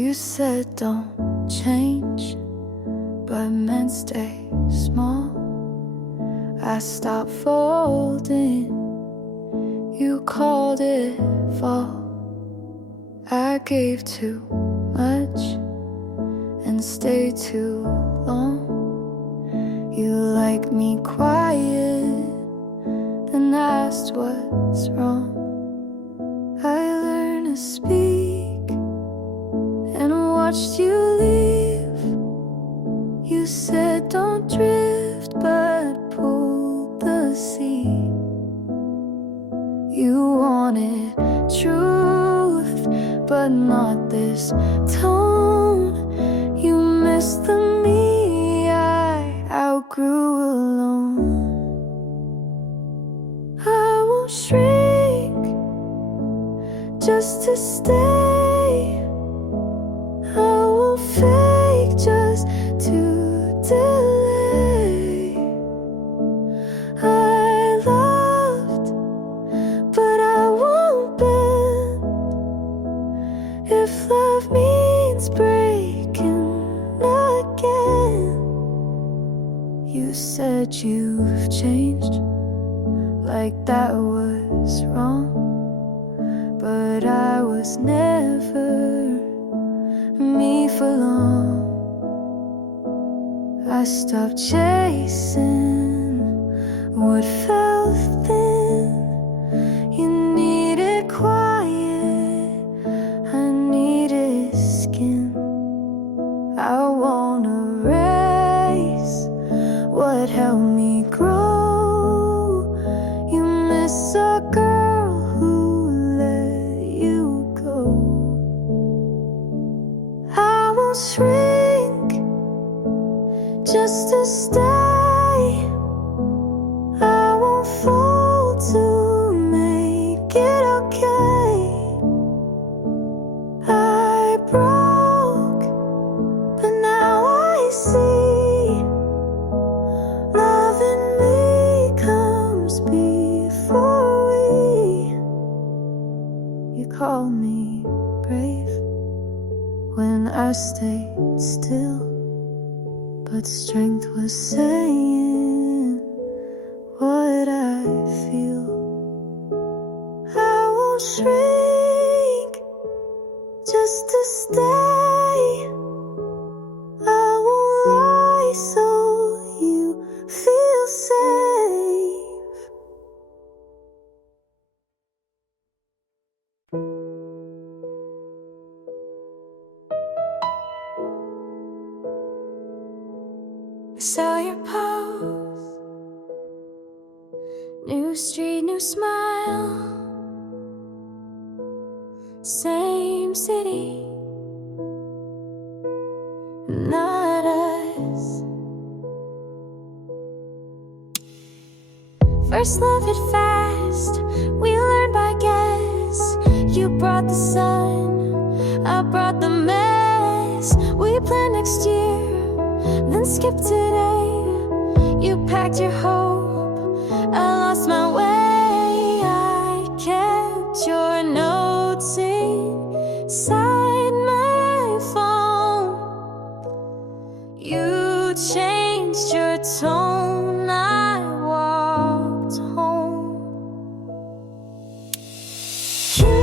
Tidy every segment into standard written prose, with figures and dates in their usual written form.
You said don't change, but men stay small. I stopped folding, you called it fall. I gave too much and stayed too long. You like me quiet and asked what's wrong. I learned to speak and watched you leave. You said don't drift but pull the sea. You wanted truth but not this tone. You missed the me I outgrew alone. I won't shrink just to stay. I won't fake just to delay. I loved, but I won't bend. If love means breaking again. You said you've changed, like that was wrong. But I was never me for long. I stopped chasing what felt thin. You needed quiet, I needed skin. I won't erase what helped me grow. You miss a girl who let you go. I won't shrink just to stay. I won't fold to make it okay. I broke, but now I see love in me comes before we. You called me brave when I stayed still, but strength was saying what I feel. I won't shrink just to stay. I won't lie so you feel safe. I saw your pose, new street, new smile, same city, not us. First love it fast, we learned by guess. You brought the sun, I brought the mess. We planned next year, then skipped today. You packed your hope, I lost my way. I kept your notes inside my phone. You changed your tone, I walked home. You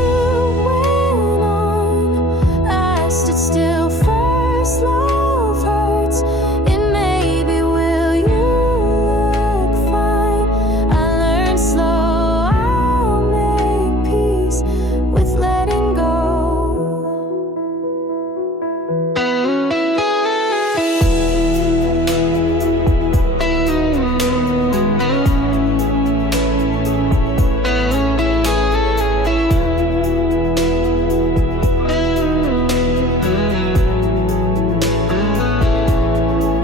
went on, I stood still. First love hurts, it maybe will. You look fine, I learned slow. I'll make peace with letting go.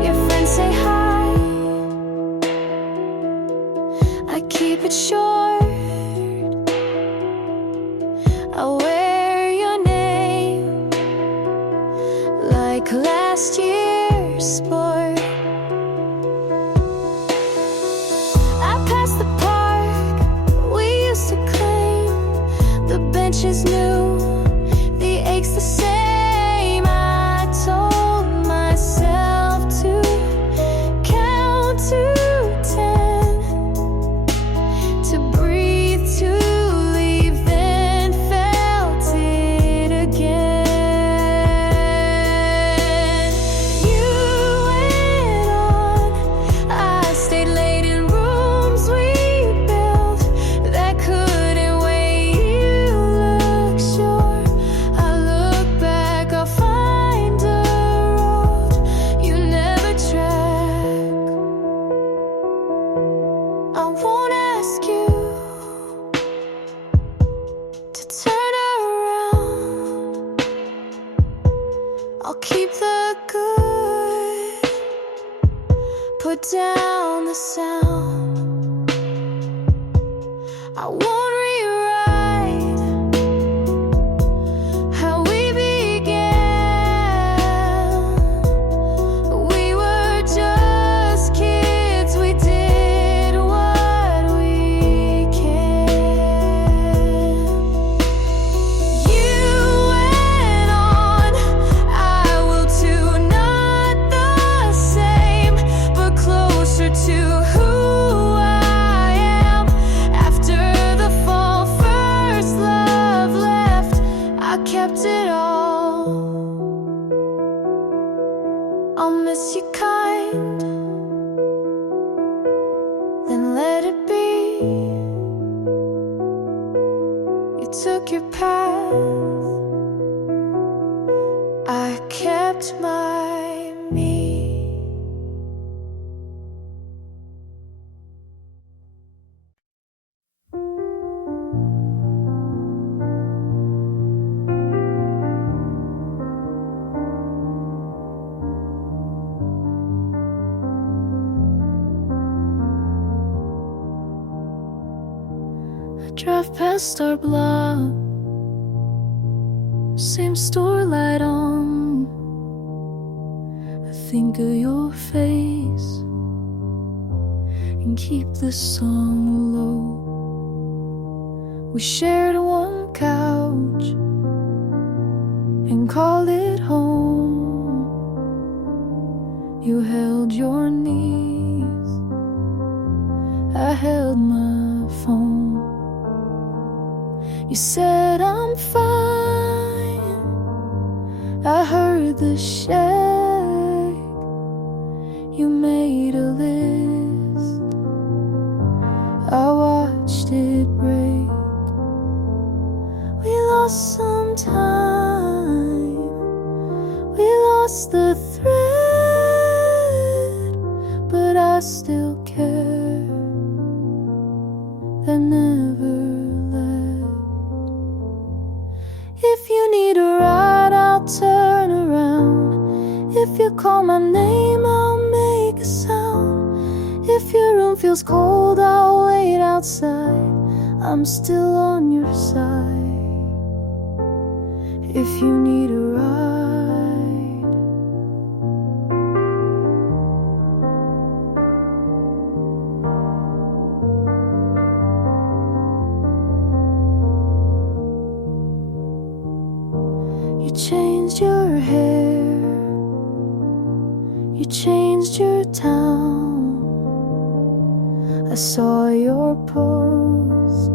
Your friends say hi, I keep it short. I wear your name like last year's sport. I passed the park we used to claim. The bench is new, the ache's the same. put down the sound. I won't rewrite how we began. We were just kids, we did what we can. You went on, I will too, not the same, but closer to who I am. After the fall, first love left, I kept it all. I'll miss you kind, then let it be. You took your path, I kept my me. I drive past our block, same store light on. I think of your face and keep this song low. We shared one couch and called it home. You held your knees, I held my phone. You said I'm fine, I heard the shake. You made a list, I watched it break. We lost some time, we lost the thread, but I still care. That never left. If you need a ride, I'll turn around. If you call my name, I'll make a sound. If your room feels cold, I'll wait outside. I'm still on your side. If you need a ride, you changed your hair, you changed your town. I saw your post,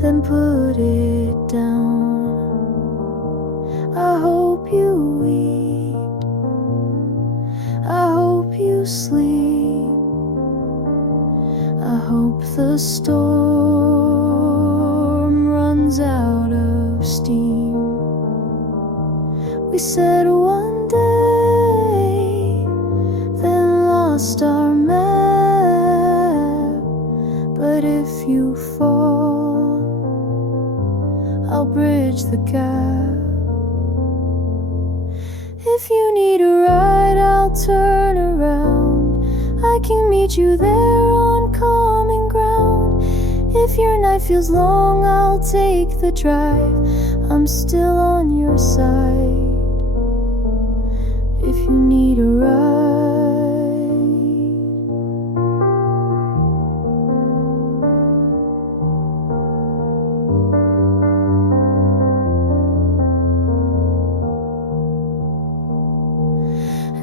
then put it down. I hope you eat, I hope you sleep, I hope the storm runs out of steam. We said one day, then lost our map. But if you fall, I'll bridge the gap. If you need a ride, I'll turn around. I can meet you there on common ground. If your night feels long, I'll take the drive. I'm still on your side. If you need a ride,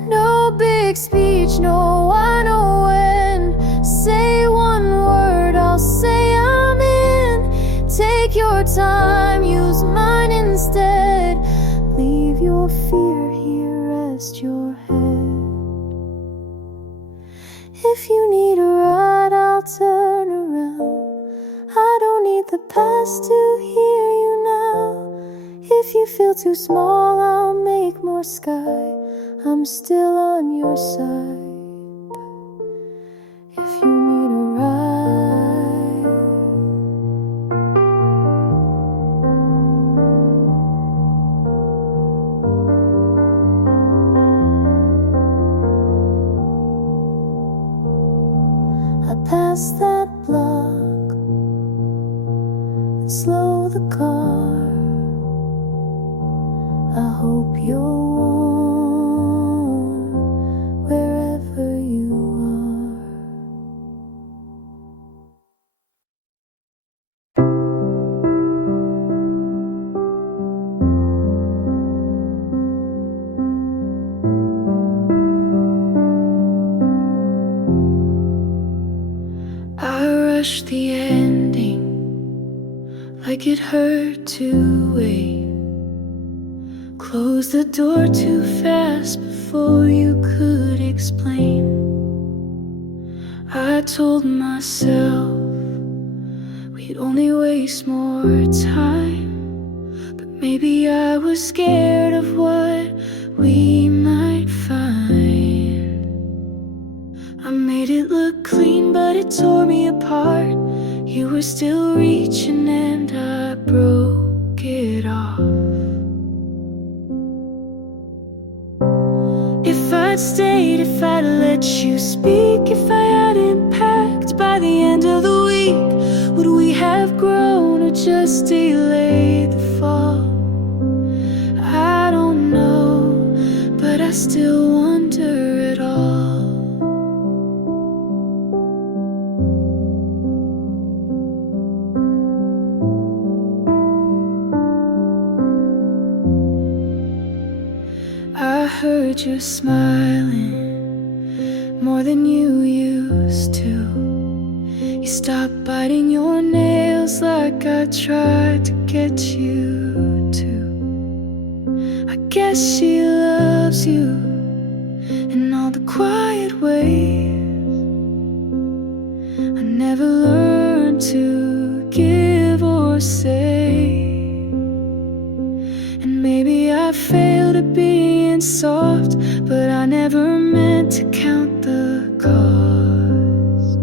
no big speech, no I know when. Say one word, I'll say I'm in. Take your time, use mine instead. Leave your fear here, rest your head. If you need a ride, I'll turn around. I don't need the past to hear you now. If you feel too small, I'll make more sky. I'm still on your side. If you need a ride, past that block and slow the car. I hope you're warm wherever you are. I rushed the ending like it hurt to wait. Close the door too fast before you could explain. I told myself we'd only waste more time, but maybe I was scared of what we might find. I made it look clean, but it tore me apart. You were still reaching and I broke it off. If I'd stayed, if I'd let you speak, if I hadn't packed by the end of the week, would we have grown or just delayed the fall? I don't know, but I still wonder at all. I heard you smiling more than you used to. You stopped biting your nails like I tried to get you to. I guess she loves you in all the quiet ways. I never learned to give or say. And maybe I failed at being soft, but I never meant to count the cost.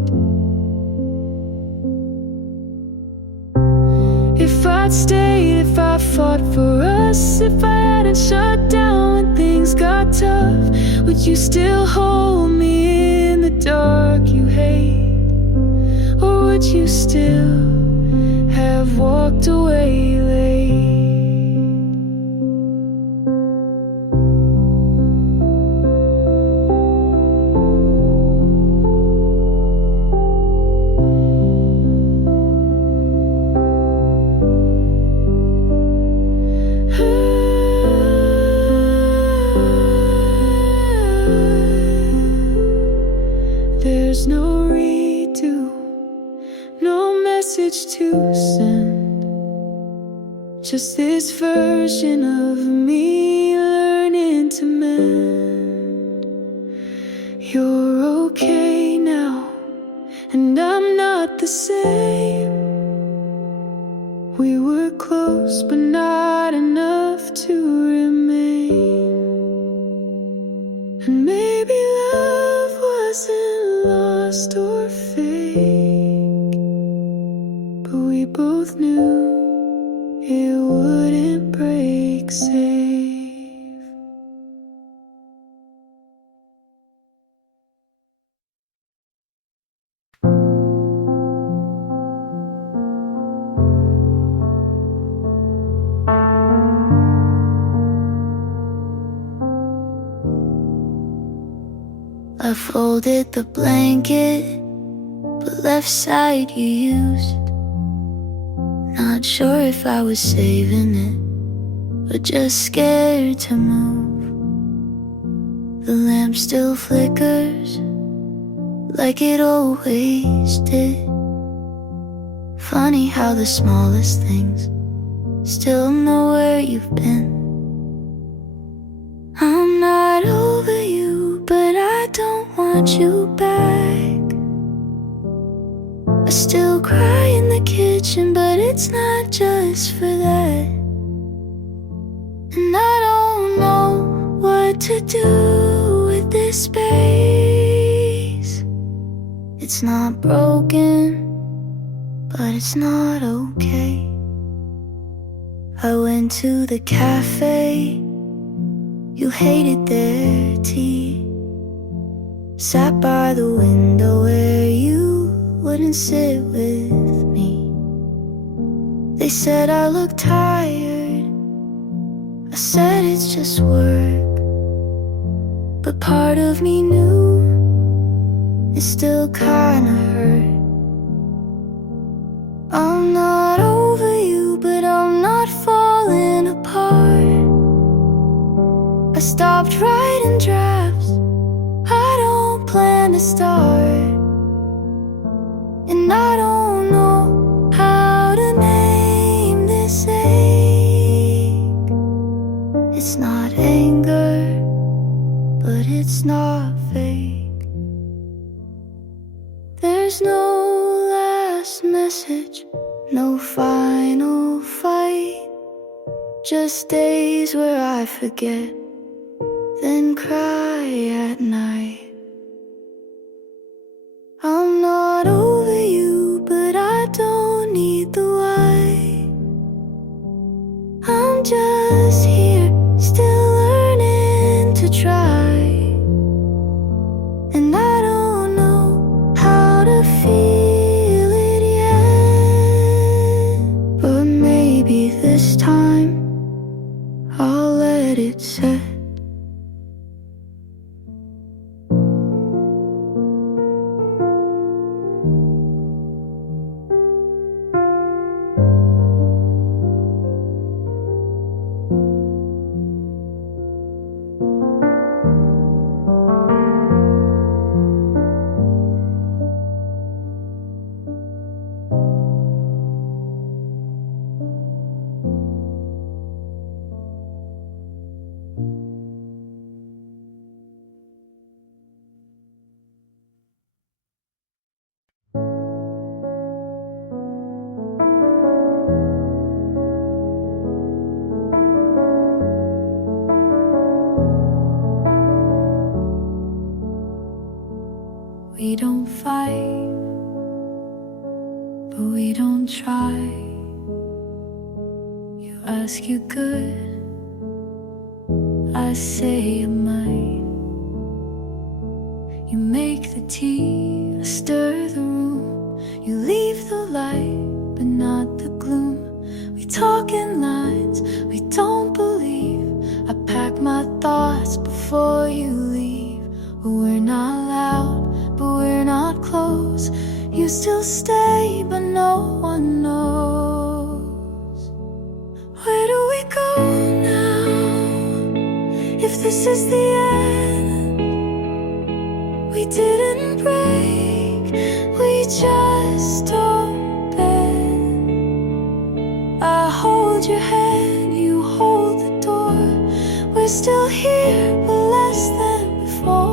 If I'd stayed, if I fought for us, if I hadn't shut down when things got tough, would you still hold me in the dark you hate? Or would you still have walked away late? There's no redo, no message to send, just this version of me learning to mend. You're okay now, and I'm not the same. We were close, but not enough to remain. And maybe love wasn't lost or fake, but we both knew it wouldn't break safe. I folded the blanket, but left side you used. Not sure if I was saving it, or just scared to move. The lamp still flickers, like it always did. Funny how the smallest things still know where you've been. I'm not over you, but I don't want you back. I still cry in the kitchen, but it's not just for that. And I don't know what to do with this space. It's not broken, but it's not okay. I went to the cafe, you hated their tea. Sat by the window where you wouldn't sit with me. They said I look tired. I said it's just work. But part of me knew it still kinda hurt. I'm not over you, but I'm not falling apart. I stopped writing drafts. I don't plan to start. And I don't know how to name this ache. It's not anger, but it's not fake. There's no last message, no final fight. Just days where I forget, then cry at night. I'm not over you, but I don't need the why. I'm just here, still learning to try. And I don't know how to feel it yet. But maybe this time I'll let it set. We don't fight, but we don't try. You ask you good, I say I might. You make the tea, I stir the room. You leave the light, but not the gloom. We talk in lines we don't believe. I pack my thoughts before you leave. We're not loud, but we're not close. You still stay, but no one knows. Where do we go now? If this is the end, we didn't break, we just don't bend. I hold your hand, you hold the door. We're still here, but less than before.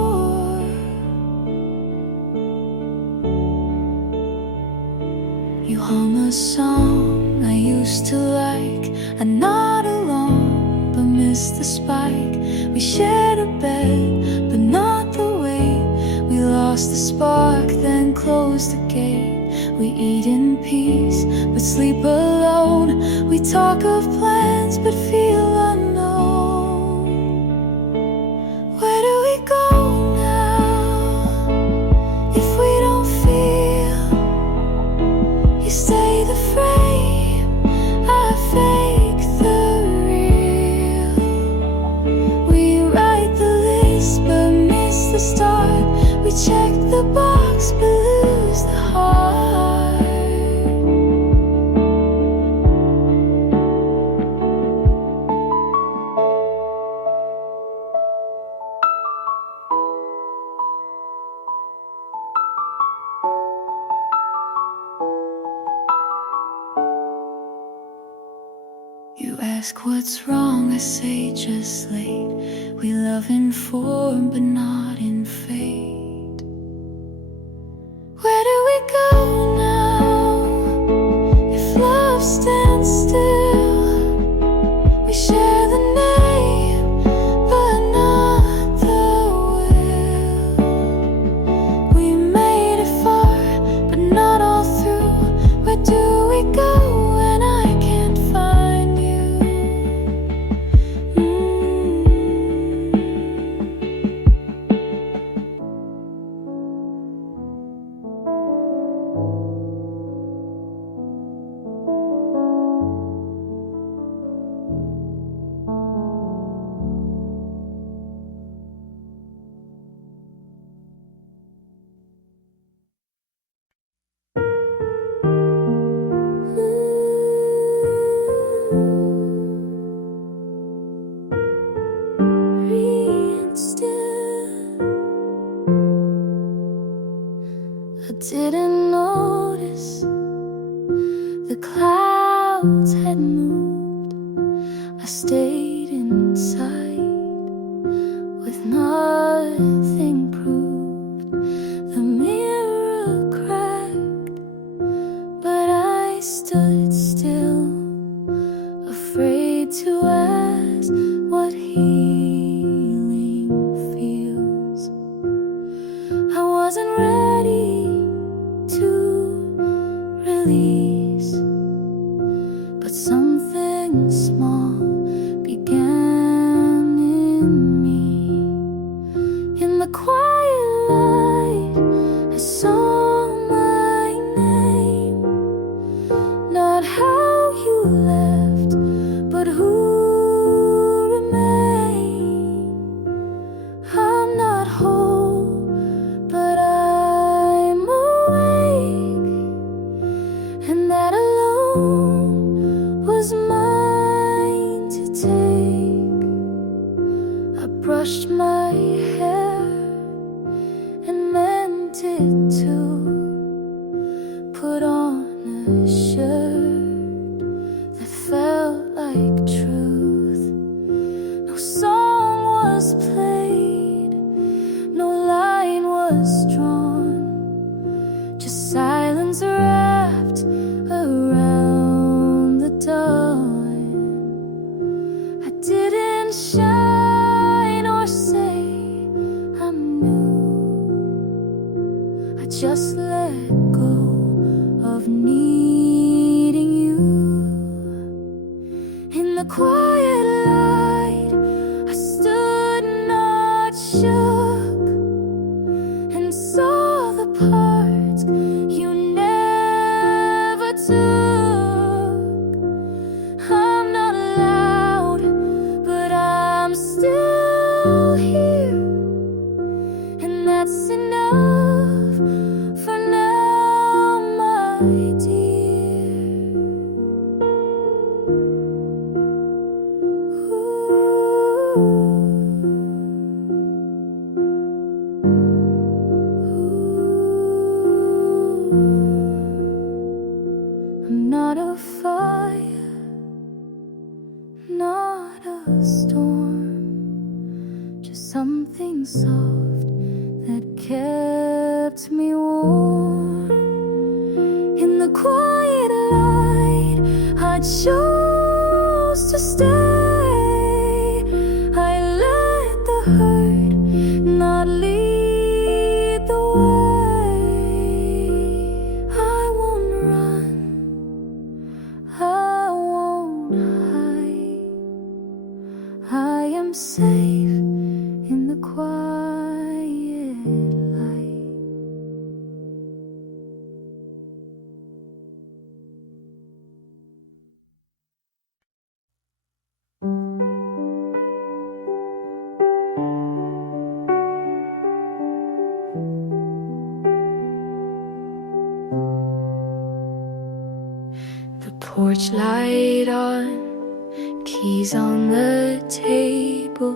You hum a song I used to like. I'm not alone, but miss the spike. We shared a bed, but not the weight. We lost the spark, then closed the gate. We eat in peace, but sleep alone. We talk of plans, but feel unknown. Where do we go now? If we don't feel, you stay the frame, I fake the real. We write the list but miss the start. We check the box but lose the heart. You ask what's wrong, I say just late. We love in form but not in fate. Where do we go now? If love stands still, we share the name but not the will. We made it far but not all through. Where do we go when I can't find you? I didn't notice the clouds had moved. I stayed inside with nothing proved. The mirror cracked, but I stood still, afraid to ask what healing feels. I wasn't ready to release, but something small began in me. In the quiet light, I saw my name. Not how you left, but who remained. I'm not whole, but I'm awake, and that alone was mine to take. I brushed my hair and meant it to put on a shirt that felt like truth. No song was played, no line was drawn, just silence wrapped around the dawn. I didn't shine or say I'm new. I just let go of needing you. In the quiet light, I stood not shook and saw the parts you never took. I'm not loud, but I'm still here, and that's enough for now, my dear. I'm not a fire, not a storm, just something soft that kept me warm. In the quiet light, I chose to stay. I let the hurt not lead the way. I won't run, I won't hide. I am safe in the quiet light. The porch light on, keys on the table.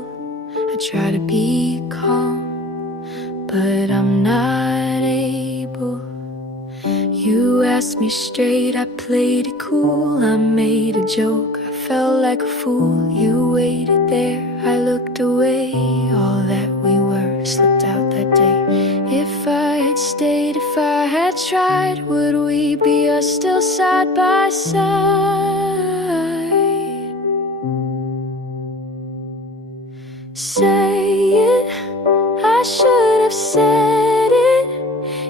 I try to be calm, but I'm not able. You asked me straight, I played it cool. I made a joke, I felt like a fool. You waited there, I looked away. All that we were slipped out that day. If I had stayed, if I had tried, would we be us still side by side? Say it, I should have said it.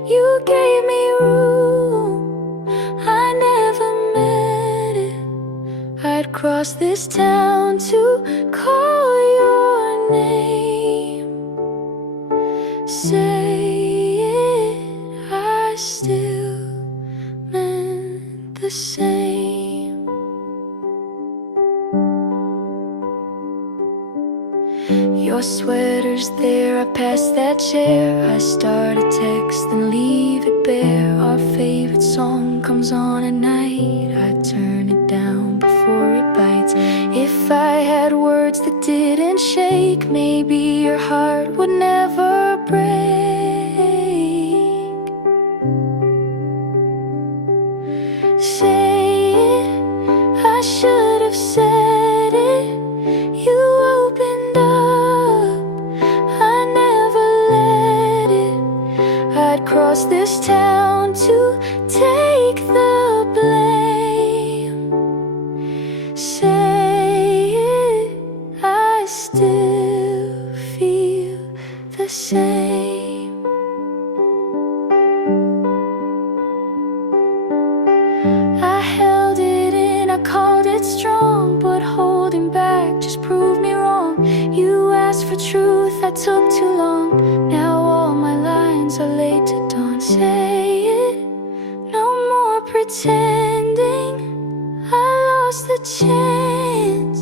You gave me room, I never meant it. I'd cross this town to call your name. Say it, I still meant the same. Your sweater's there, I pass that chair. I start a text and leave it bare. Our favorite song comes on at night. I turn it down before it bites. If I had words that didn't shake, maybe your heart would never break. across this town to take the blame. Say it, I still feel the same. I held it in, I called it strong, but holding back just proved me wrong. You asked for truth, I took too long. Now all my lines are laid to dawn. Say it, no more pretending I lost the chance.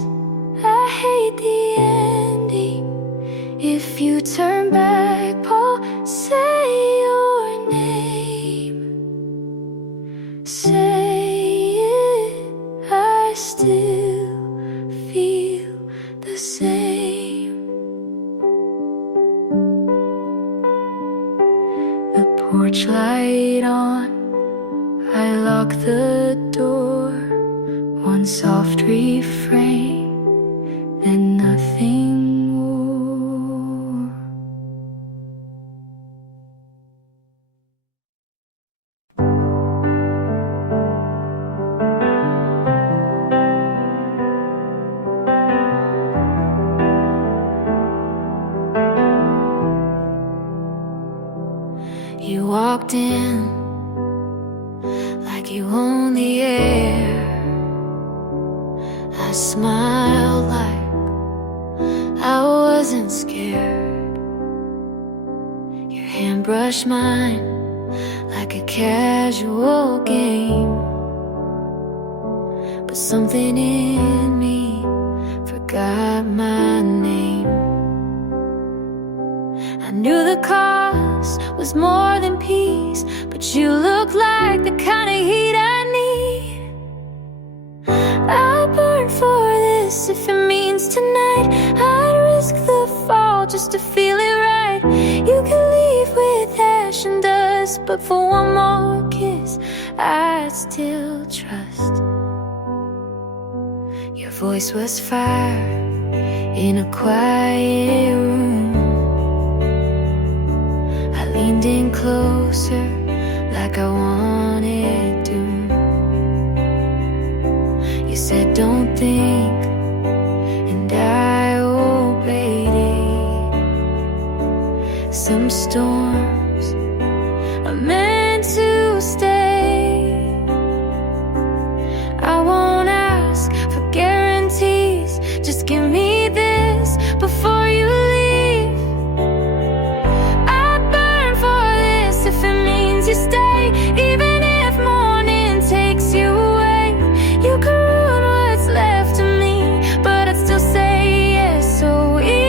I hate the ending. If you turn back, Paul, say your name. Say it, I still feel the same. The porch light on, I lock the door. One soft refrain, then nothing more. You walked in like you own the air. I smiled like I wasn't scared. Your hand brushed mine like a casual game, but something in me forgot my name. I knew the cost was more than peace, but you look like the kind of heat I need. I'll burn for this if it means tonight. I'd risk the fall just to feel it right. You can leave with ash and dust, but for one more kiss I'd still trust. Your voice was fire in a quiet room. I leaned in closer like I wanted to. You said don't think, and I obeyed it. Some storms are meant to stay. I won't ask for guarantees, just give me this before you leave. I'd burn for this if it means you stay, even if morning takes you away. You can ruin what's left of me, but I'd still say yes so easily.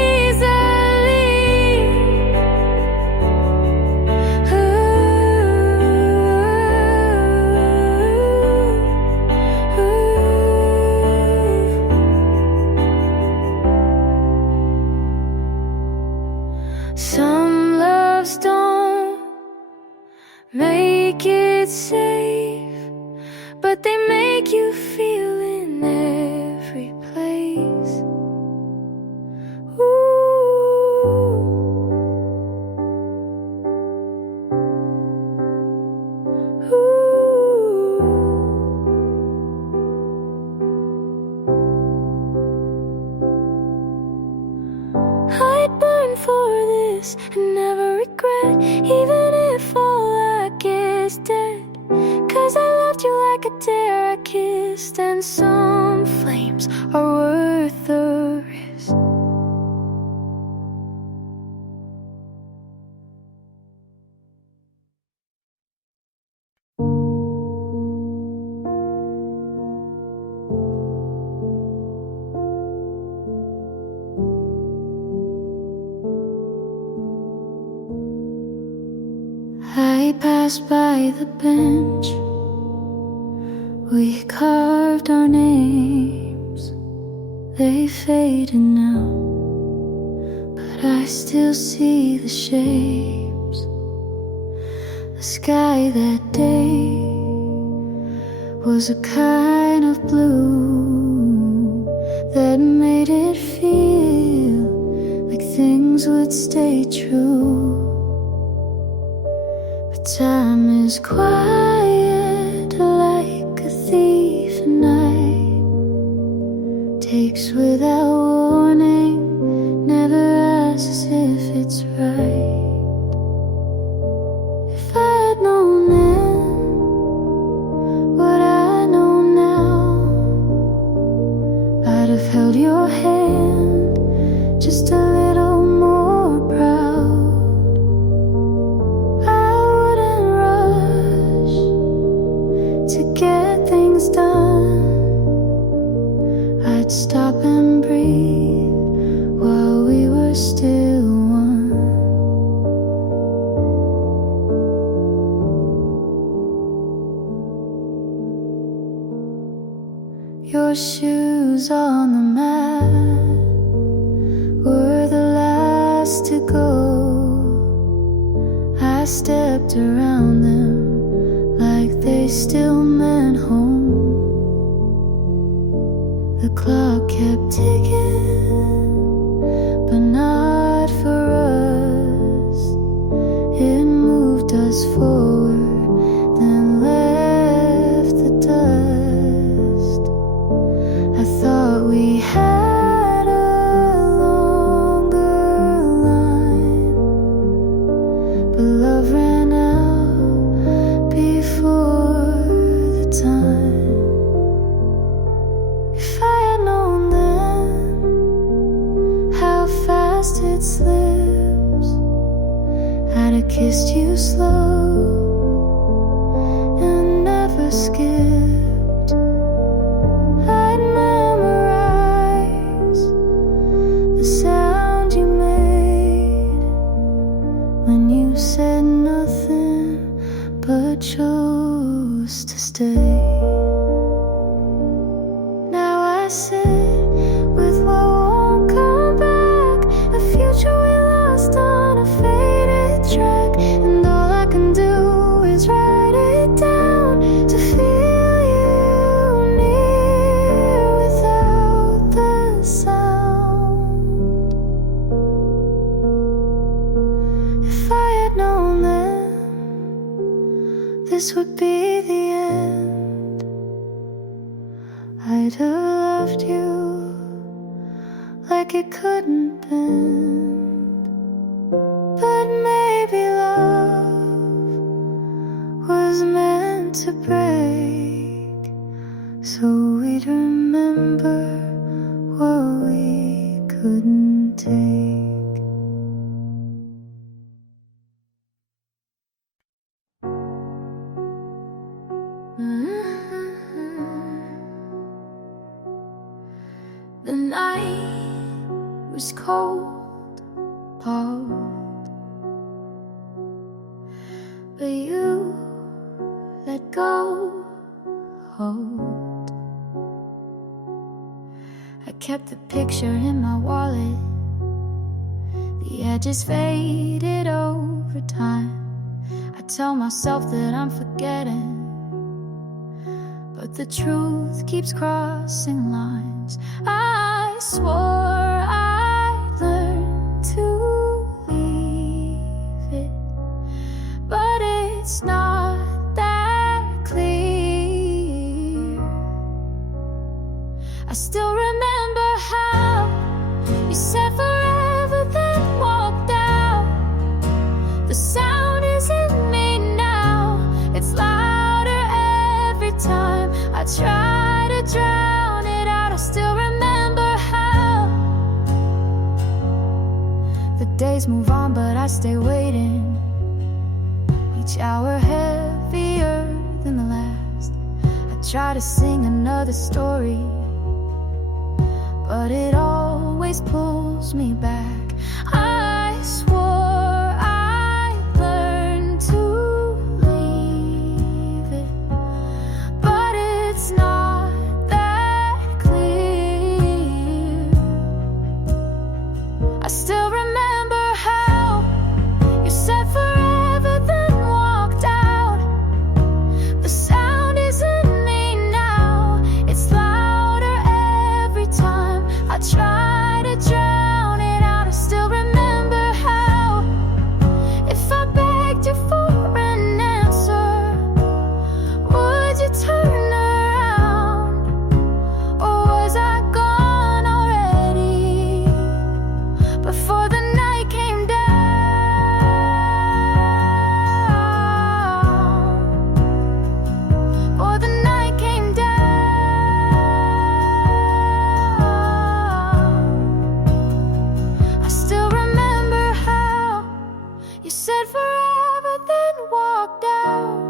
Some loves don't make it safe, but they make you feel in every place. I'd burn for this and never regret, even if all I get is dead. 'Cause I loved you like a dare I kissed, and some flames are worth the risk. I passed by the bench, we carved our names. They faded now, but I still see the shapes. The sky that day was a kind of blue that made it feel like things would stay true. But Time is quiet like a thief at night, takes without warning, never asks if it's right. If I had known then what I know now, I'd have held your hand just a little more proud. To get things done, I'd stop and breathe while we were still one. Your shoes on the mat were the last to go. I stepped around them like they still meant home. The clock kept ticking, but not for us. It moved us forward, then left the dust. I thought we had a longer line, but love ran out before the time. If I had known then how fast it slips, I'd have kissed you slow and never skipped. I'd memorize the sound you made when you said nothing but chose to stay. Now I sit with what won't come back, a future we lost on a faded track, and all I can do is write it down to feel you near without the sound. If I had known then this would be the end, I'd have loved you like it couldn't bend. But maybe love was meant to break, so we'd remember what we couldn't take. The night was cold, but you let go, hold. I kept the picture in my wallet, the edges faded over time. I tell myself that I'm forgetting, but the truth keeps crossing lines. I swore I'd learn to leave it, but it's not that clear. I still remember how you said forever, then walked out. The sound is in me now, it's louder every time I try to drown it out. I still remember how the days move on, but I stay waiting, each hour heavier than the last. I try to sing another story, but it always pulls me back. I swore I'd learn to leave it, but it's not that clear. I still remember how you said forever, then walked out. The sound is in me now, it's louder every time I try to drown it out. I You said forever, then walked out.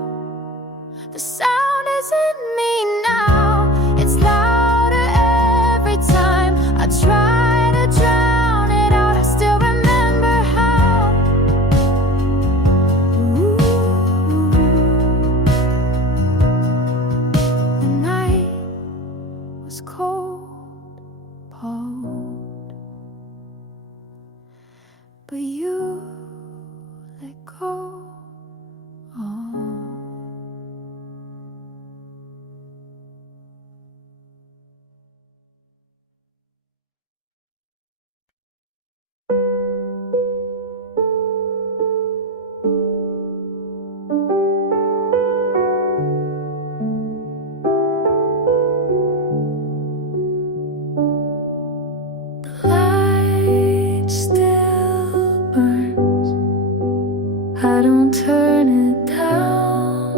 The sound is in me now. It's louder every time I try to drown it out. I still remember how. The night was cold, but you let go. The light still burns. I don't turn it down.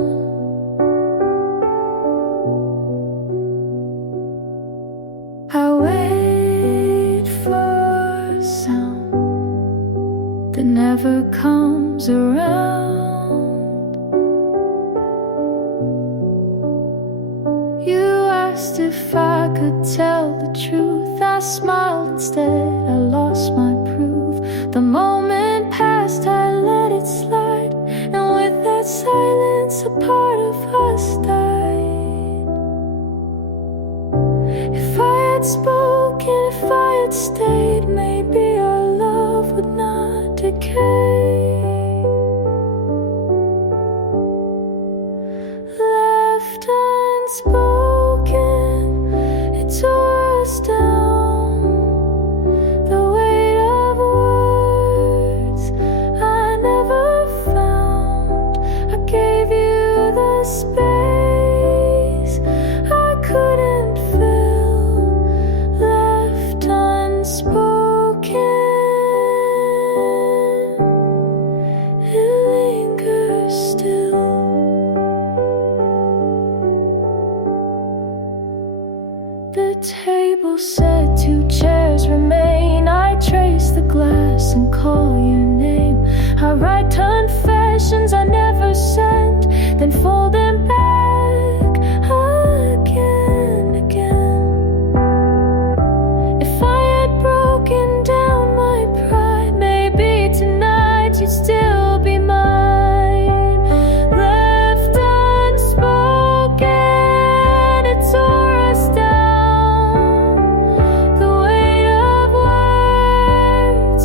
I wait for a sound that never comes around. You asked if I could tell the truth. I smiled instead, I lost my proof. The moment passed, I let it slide, and with that silence, a part of us died. If I had spoken, if I had stayed, maybe our love would not decay. Left unspoken, it tore us down. The weight of words I never found. I gave you the space I couldn't fill. Left unspoken, it lingers still. The table said 2 chairs remain. I trace the glass and call your name. I write confessions I never sent, then fold them back again. If I had broken down my pride, maybe tonight you'd still be mine. Left unspoken, it tore us down. The weight of words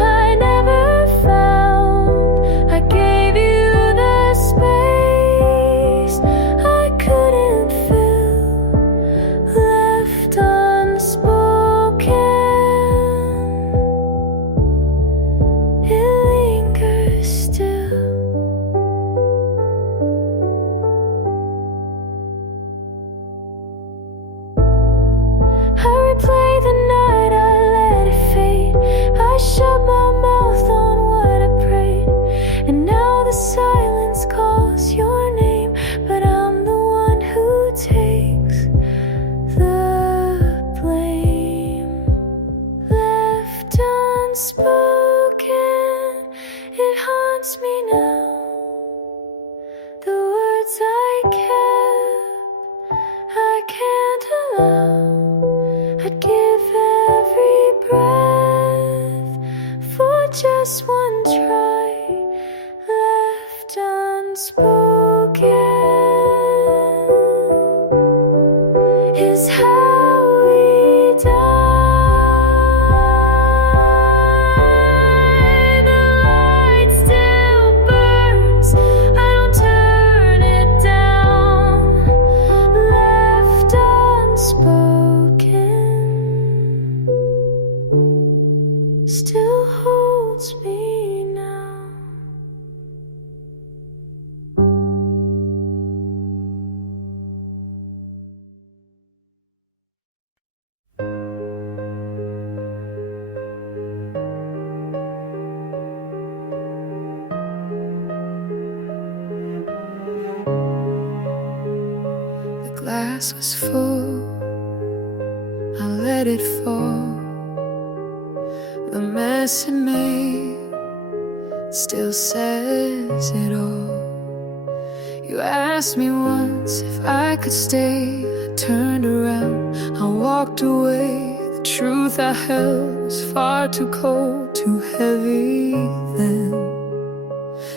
I never found. I gave you the space I couldn't fill. Left unspoken, it lingers still. I replay the night, I let it fade. I shut my mouth on what I prayed, and now the silence calls your name, but I'm the one who takes the blame. Left unspoken, it haunts me now. The words I kept, I can't allow. I'd give every breath for just one try. Left unspoken is how we die. The light still burns, I don't turn it down. Left unspoken still holds me now. The glass was full, I let it fall. The mess it made, still says it all. You asked me once if I could stay. I turned around, I walked away. The truth I held was far too cold, too heavy then.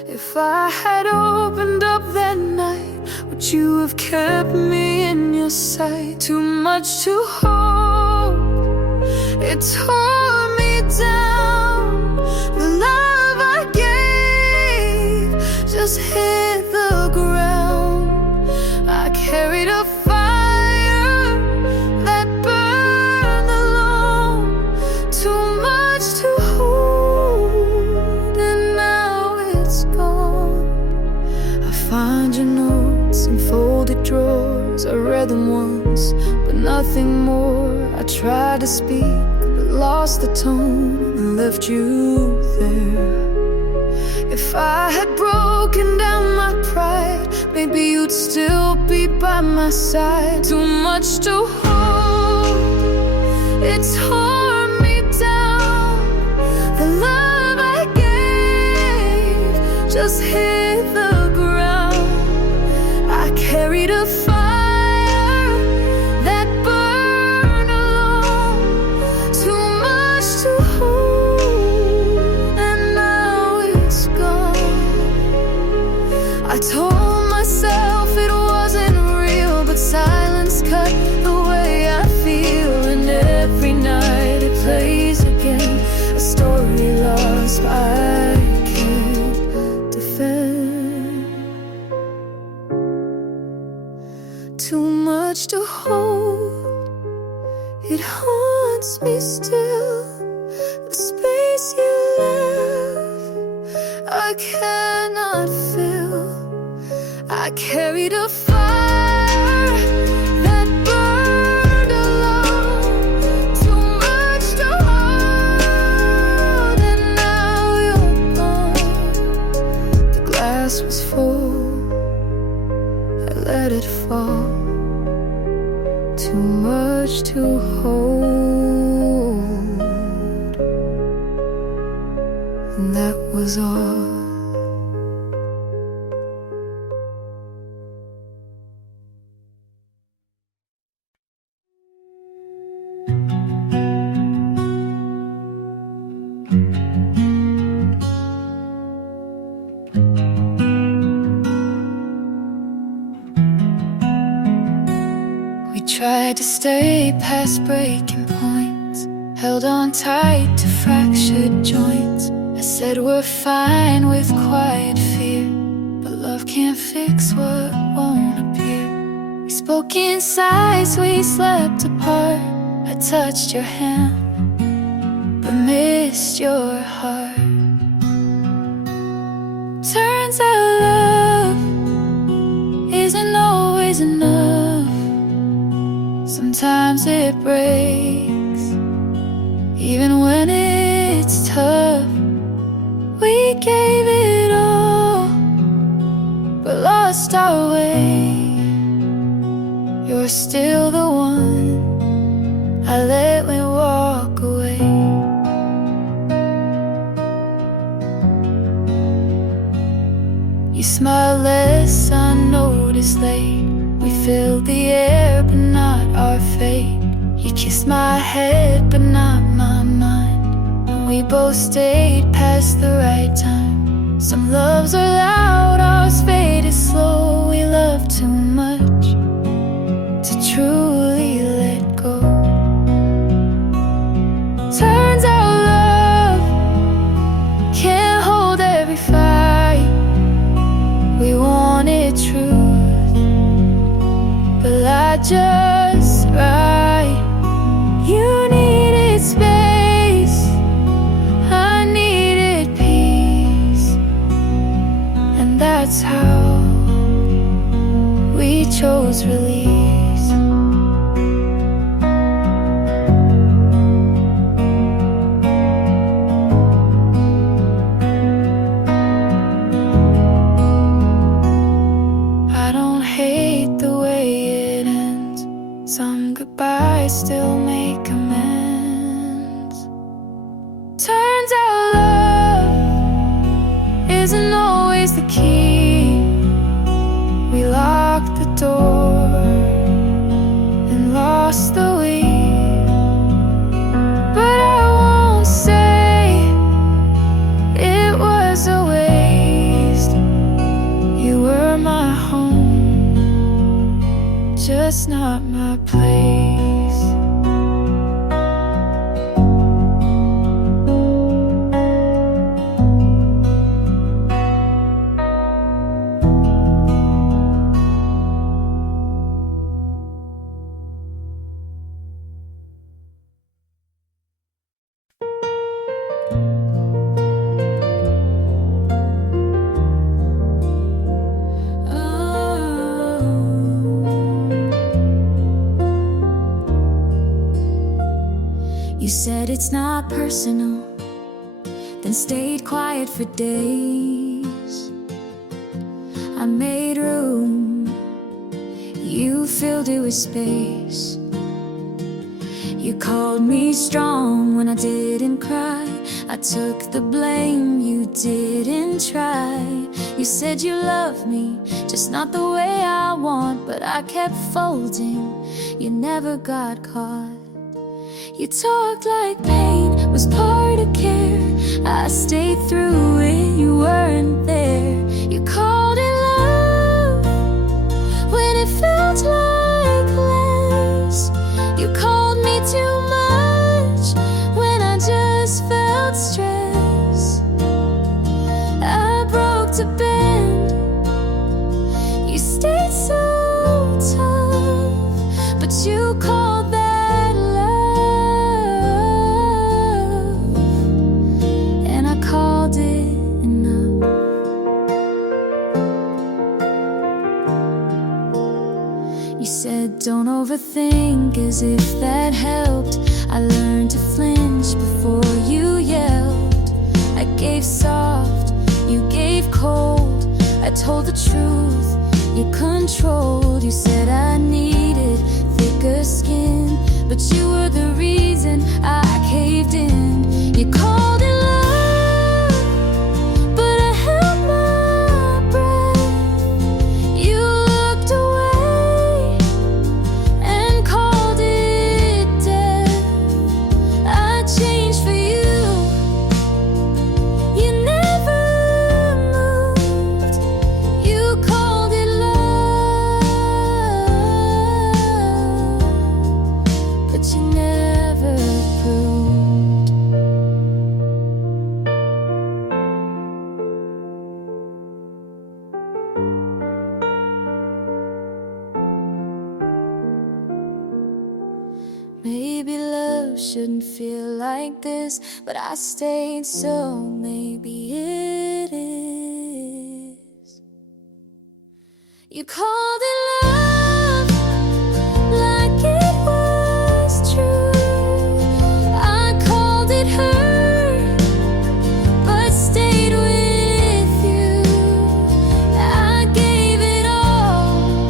If I had opened up that night, would you have kept me in your sight? Too much to hold, it tore me down. The love I gave just hit the ground. I carried a fire that burned alone. Too much to hold, and now it's gone. I find your notes in folded drawers. I read them once, but nothing more. I tried to speak, but lost the tone and left you there. If I had broken down my pride, maybe you'd still be by my side. Too much to hold, it tore me down. The love I gave just hit the ground. I carried a fire that burned alone. Too much to hold, and now it's gone. I told myself it wasn't real, but silence cut the way I feel. And every night it plays again, a story lost I can't defend. Too much to hold, it haunts me still. The space you left, I cannot fill. I carried a fire that burned alone. Too much to hold, and now you're gone. The glass was full, I let it fall. Too much to hold, and that was all. Tried to stay past breaking points, held on tight to fractured joints. I said we're fine with quiet fear, but love can't fix what won't appear. We spoke in sighs, we slept apart. I touched your hand, but missed your heart. Turns out love isn't always enough. Sometimes it breaks, even when it's tough. We gave it all, but lost our way. You're still the one I let me walk away. You smile less, I noticed late. We filled the air, but not our fate. You kissed my head, but not my mind. And we both stayed past the right time. Some loves are loud, ours faded slow. We love too much to truly let go. Turns out love can't hold every fight. We wanted truth, but lied just right. You needed space, I needed peace, and that's how we chose release. I don't hate the way it ends. Some goodbyes still make amends. Turns out love isn't always the key. We locked the door and lost the lead. But I won't say it was a waste. You were my home, just not my place. You said it's not personal, then stayed quiet for days. I made room, you filled it with space. You called me strong when I didn't cry. I took the blame, you didn't try. You said you loved me, just not the way I want. But I kept folding, you never got caught. You talked like pain was part of care. I stayed through it, you weren't there. You called it love when it felt like less. You called me too much when I just felt stress. I broke to bend, you stayed so tough, but you called that don't overthink, as if that helped. I learned to flinch before you yelled. I gave soft, you gave cold. I told the truth, you controlled. You said I needed thicker skin, but you were the reason I caved in. You called it love, but I held my breath. You looked away and called it death. I changed for you, you never moved. You called it love, but you never proved. Maybe love shouldn't feel like this, but I stayed, so maybe it is. You called it love like it was true. I called it hurt, but stayed with you. I gave it all.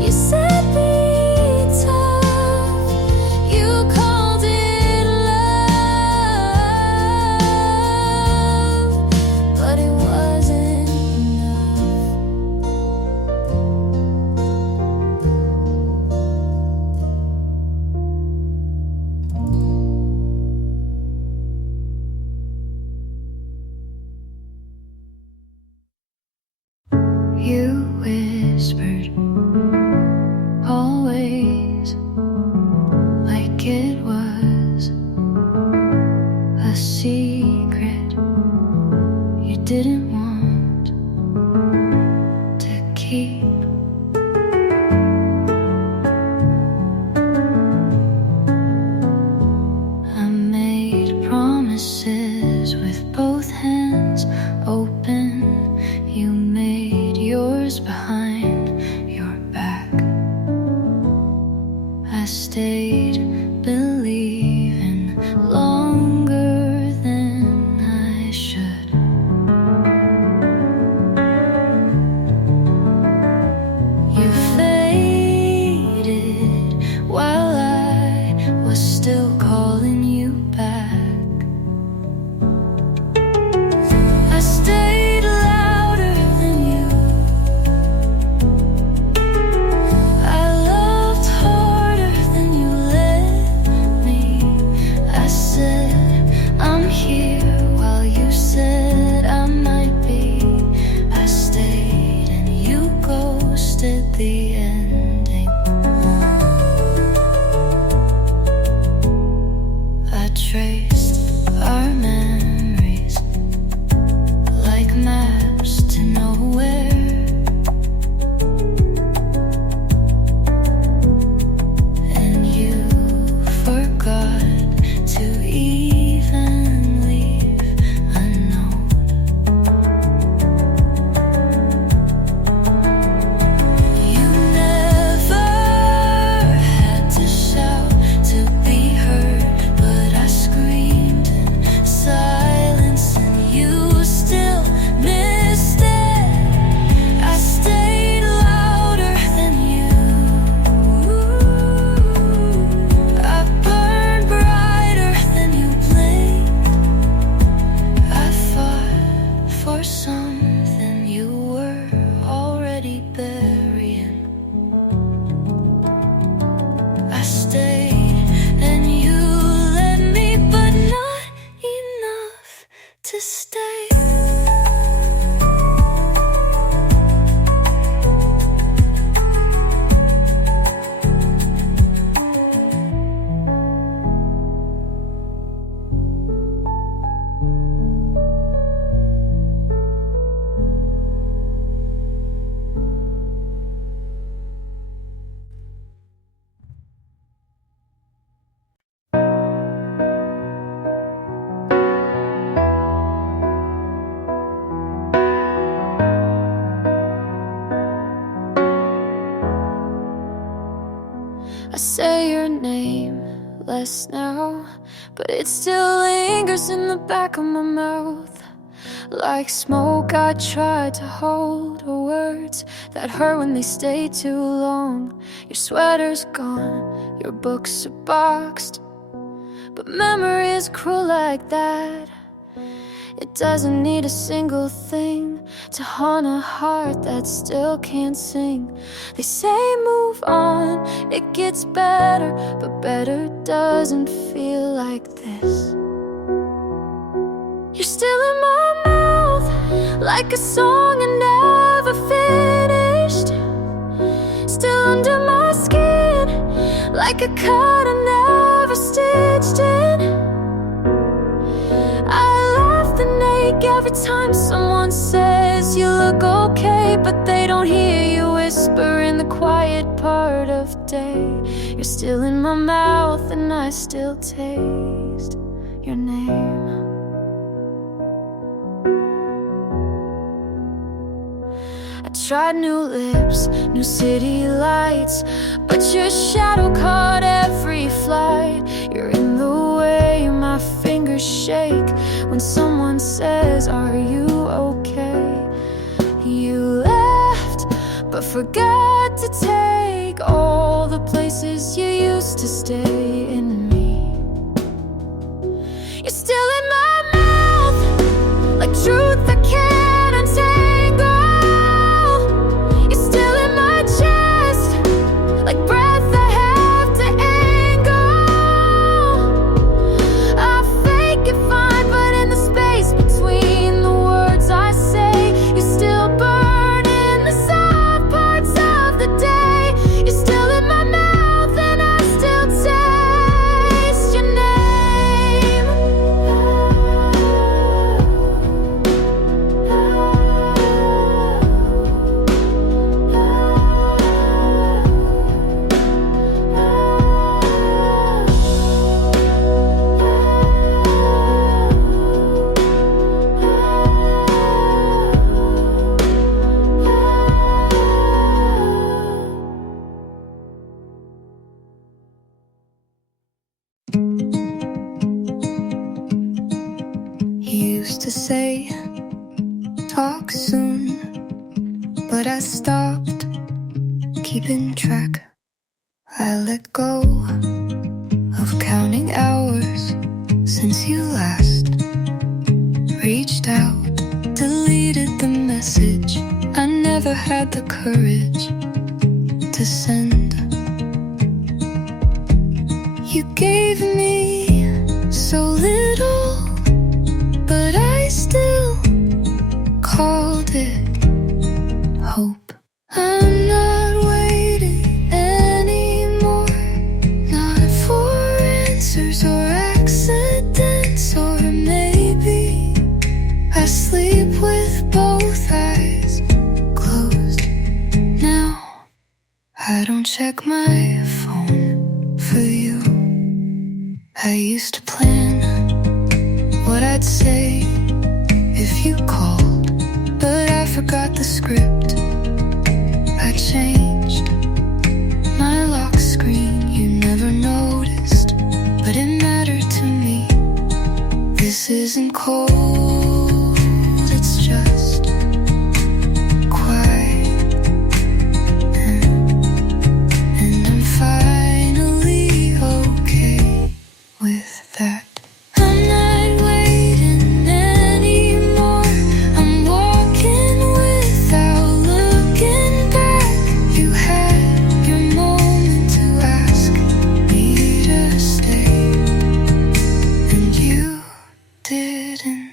You said be tough. You called it love, but it wasn't enough. You whispered always, like it was a secret you didn't want to keep. I made promises with both hands open. You made yours the ending. I traced our memories like maps to nowhere. And you forgot to even leave a note. You never had to shout to be heard, but I screamed in silence and you still missed it. I stayed louder than you. I burned brighter than you blinked. I fought for something you were already burying. I stayed and you let me, but not enough to stay. I say your name less now, but it still lingers in the back of my mouth. Like smoke, I tried to hold the words that hurt when they stay too long. Your sweater's gone, your books are boxed, but memory is cruel like that. It doesn't need a single thing to haunt a heart that still can't sing. They say move on, it gets better, but better doesn't feel like this. You're still in my mouth, like a song I never finished. Still under my skin, like a cut I never stitched in. Every time someone says you look okay, but they don't hear you whisper in the quiet part of day. You're still in my mouth and I still taste your name. I tried new lips, new city lights, but your shadow caught every flight. You're in the way my fingers shake when someone says, are you okay? You left, but forgot to take all the places you used to stay in me. You're still in my mouth, like truth I can't untangle. You're still in my chest, like breath I have to angle. I fake it fine, but in the space between the words I say, you still burn in the soft parts of the day. You're still in my mouth and I still taste your name. You used to say, talk soon, but I stopped keeping track. I let go of counting hours since you last reached out, deleted the message I never had the courage to send. You gave me so little, but I still called it hope. I'm not check my phone for you. I used to plan what I'd say if you called, but I forgot the script. I changed my lock screen, you never noticed, but it mattered to me. This isn't cold, it's just quiet, and I'm finally okay with that. I'm not waiting anymore, I'm walking without looking back. You had your moment to ask me to stay, and you didn't.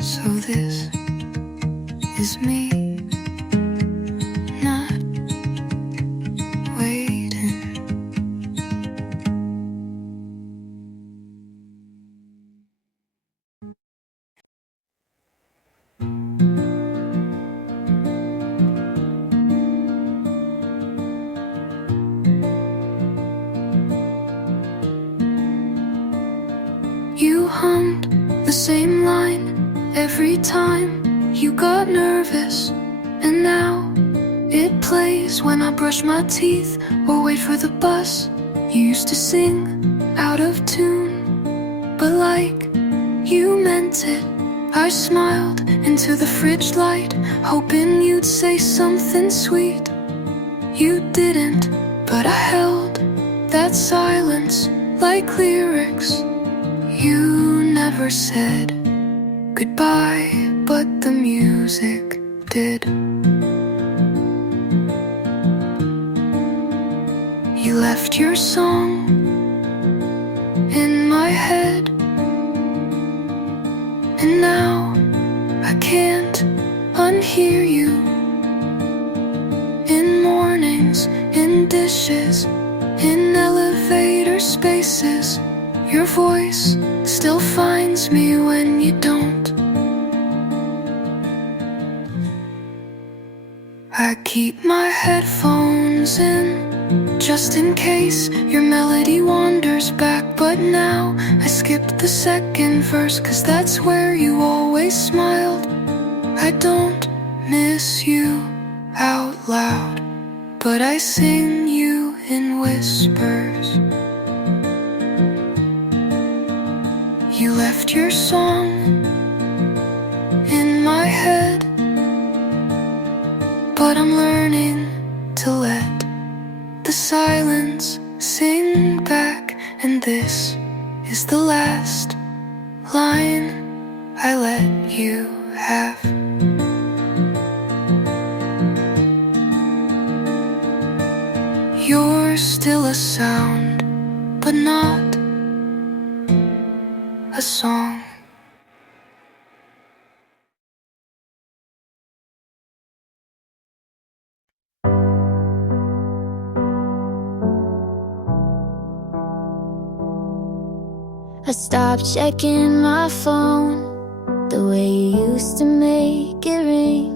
So this is me not waiting. You hummed the same line every time you got nervous, and now it plays when I brush my teeth or wait for the bus. You used to sing out of tune, but like you meant it. I smiled into the fridge light, hoping you'd say something sweet. You didn't, but I held that silence like lyrics. You never said goodbye, but the music did. You left your song in my head, and now I can't unhear you. In mornings, in dishes, in elevator spaces, your voice still finds me when you don't. I keep my headphones in, just in case your melody wanders back. But now I skipped the second verse, 'cause that's where you always smiled. I don't miss you out loud, but I sing you in whispers. You left your song in my head, but I'm learning to let the silence sing back. And this is the last line I let you have. You're still a sound, but not a song. I stopped checking my phone the way you used to make it ring.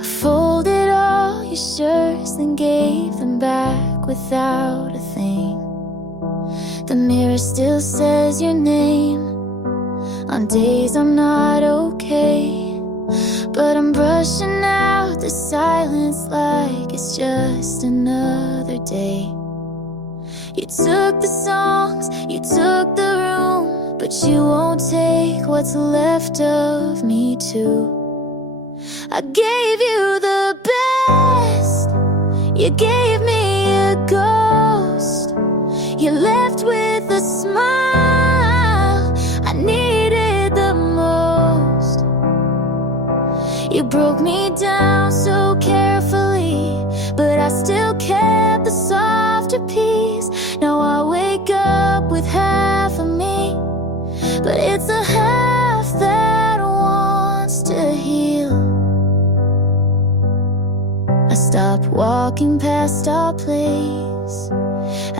I folded all your shirts and gave them back without a thing. The mirror still says your name on days I'm not okay, but I'm brushing out the silence like it's just another day. You took the songs, you took the room, but you won't take what's left of me too. I gave you the best, you gave me a ghost. You left with a smile I needed the most. You broke me down so carefully, but I still kept the softer piece. Now I wake up with half of me, but it's a half that wants to heal. I stop walking past our place,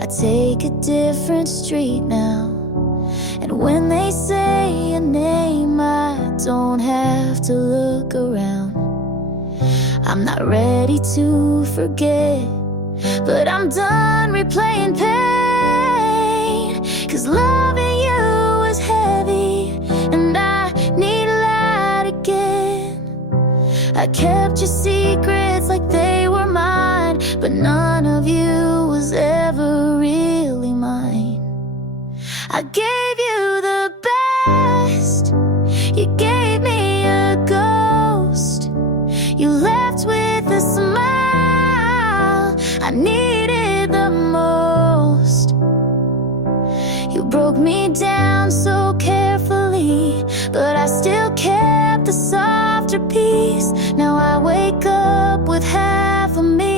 I take a different street now. And when they say a name, I don't have have to look around. I'm not ready to forget, but I'm done replaying pain. 'Cause loving you was heavy, and I need that again. I kept your secrets like they were mine, but none of you was ever really mine. I gave you the best, you gave me a ghost. You left with a smile I needed the most. You broke me down so carefully, but I still kept the softer piece. Now I wake up with half of me,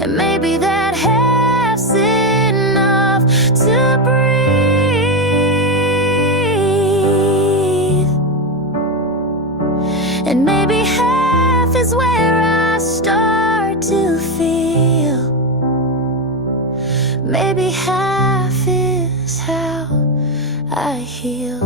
and maybe that half's enough to breathe. And maybe half is where I start to feel. Maybe half is how I heal.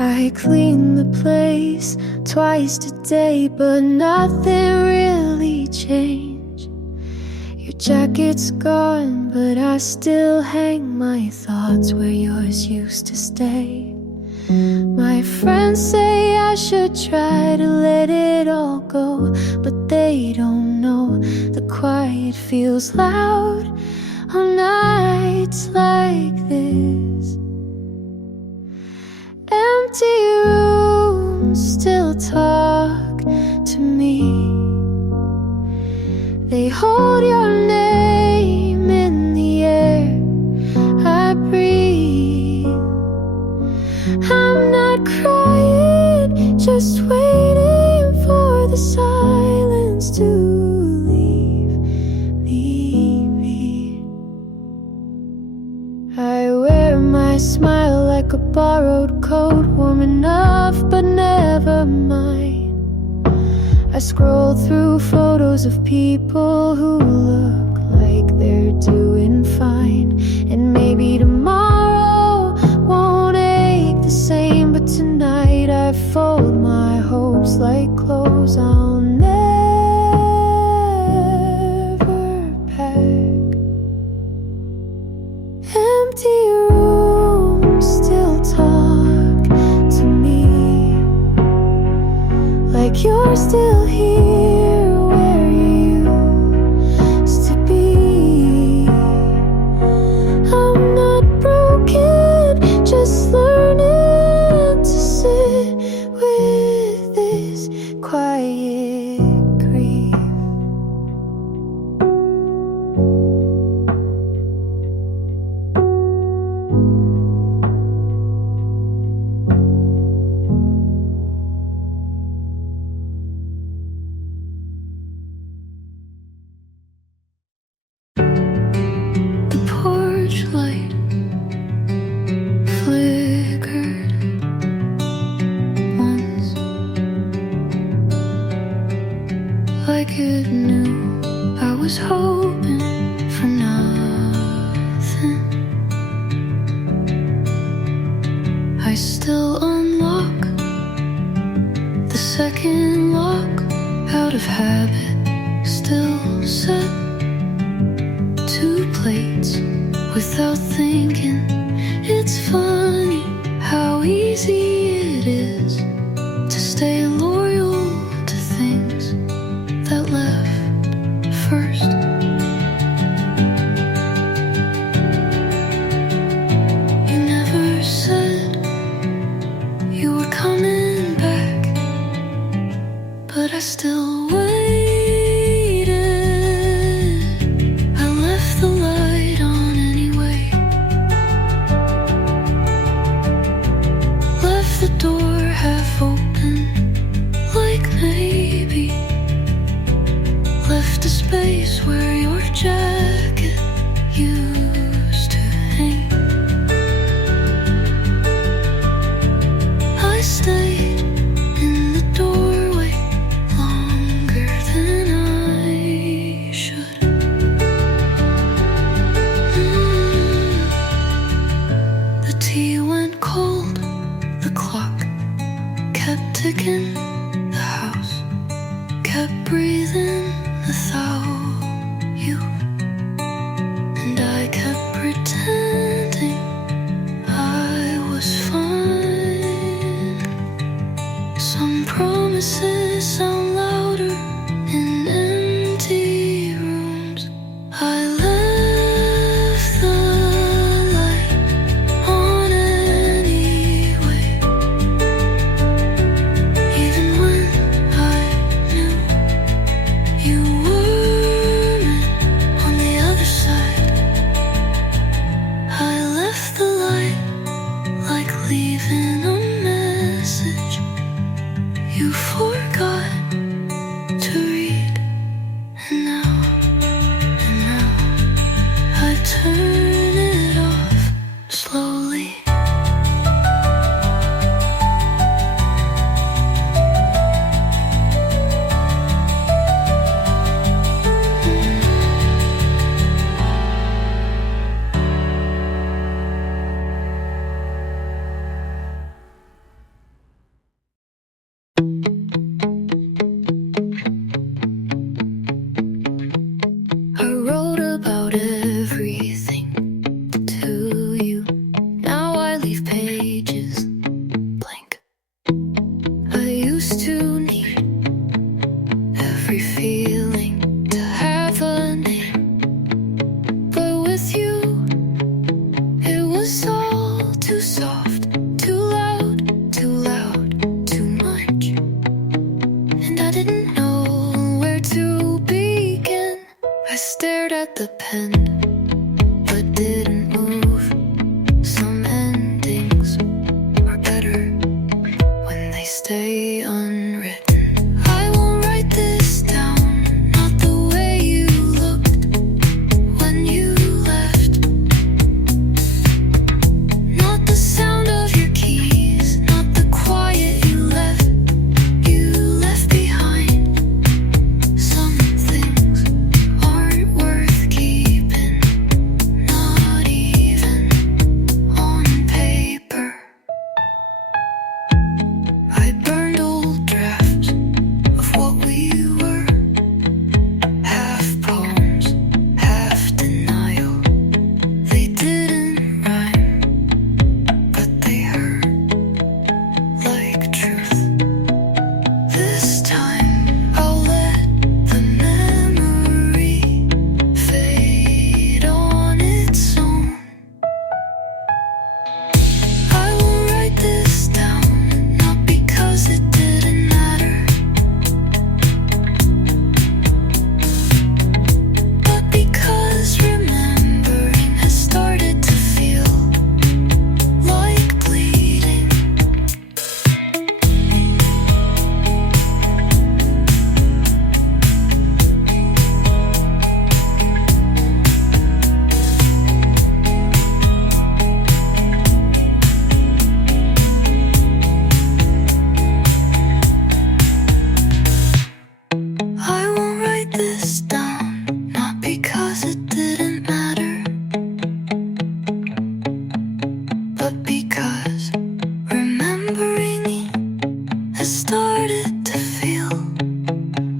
I clean the place twice today, but nothing really changed. Your jacket's gone, but I still hang my thoughts where yours used to stay. My friends say I should try to let it all go, but they don't know the quiet feels loud on nights like this. Empty rooms still talk to me. They hold your name in the air I breathe. I'm not crying, just waiting for the silence to leave me. I wear my smile like a borrowed coat, warm enough but never mine. I scroll through photos of people who look like they're doing fine. And maybe tomorrow won't ache the same, but tonight I fold my hopes like clothes I'll never pack. Empty rooms still talk to me, like you're still here where you used to be. I'm not broken, just learning to sit with this quiet grief. The porch light flickered once, like it knew I was hoping for nothing. I still unlock the second lock out of habit, still set two plates without thinking. It's funny how easy it is to stay loyal to things that left first. You never said you were coming back, but I still waited. I left the light on anyway, left the door half open, like maybe ticking, the house kept breathing without you, and I kept pretending I was fine. Some promises sound louder in empty rooms. I left the light on anyway, even when I knew you were meant on the other side. I left the light like leaving a message you forgot to read, and now I turn it off slowly. I wrote about everything to you. Now I leave pages blank. I used to need every feeling to have a name, but with you it was all too soft, too loud, too much, and I didn't know where to begin. I stared at the pen, but didn't move. Some endings are better when they stay unwritten. I won't write this down, not the way you looked when you left, not the sound of your keys, not the quiet you left behind. Some things aren't worth keeping, not even on paper. I burned old drafts of what we were, half poems, half denial. They didn't rhyme, but they hurt like truth. This time I'll let the memory fade on its own. I won't write this down, not because it didn't matter, but because remembering has started to feel like bleeding. I won't write this down, not because it didn't matter, but because remembering has started to feel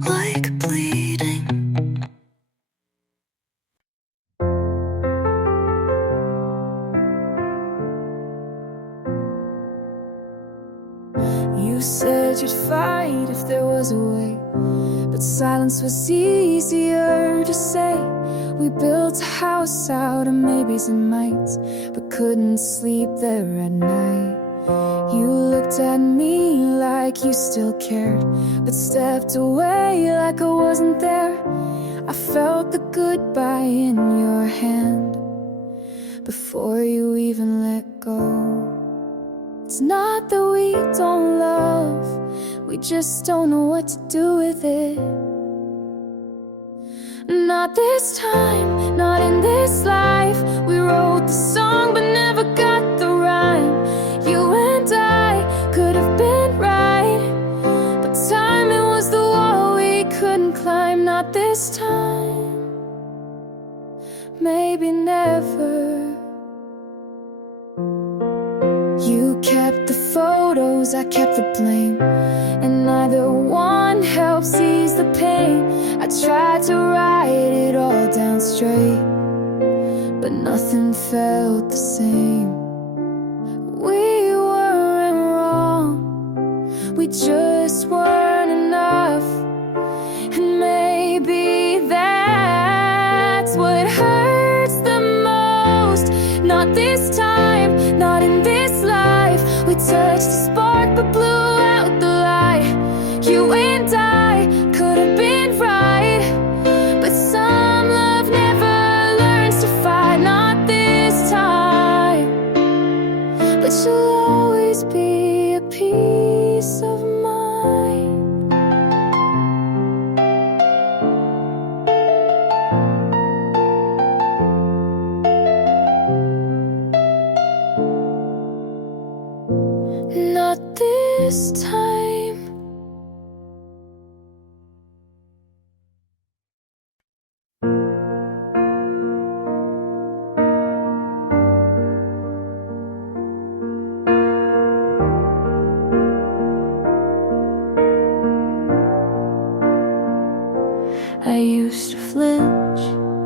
like bleeding. You said you'd fight if there was a way, but silence was easier to say. We built a house out of maybes and mights, but couldn't sleep there at night. You looked at me like you still cared, but stepped away like I wasn't there. I felt the goodbye in your hand before you even let go. It's not that we don't love, we just don't know what to do with it. Not this time, not in this life. We wrote the song but never got the rhyme. You and I could have been right, but timing was the wall we couldn't climb. Not this time, maybe never. You kept the photos knows I kept the blame, and neither one helps ease the pain. I tried to write it all down straight, but nothing felt the same. We weren't wrong, we just weren't enough. And maybe that's what hurts the most. Not this time, not in this life. We touched the spark but blew out the light. You and I could have been right, but some love never learns to fight. Not this time, but you'll always be a piece of mine. Not this time. I used to flinch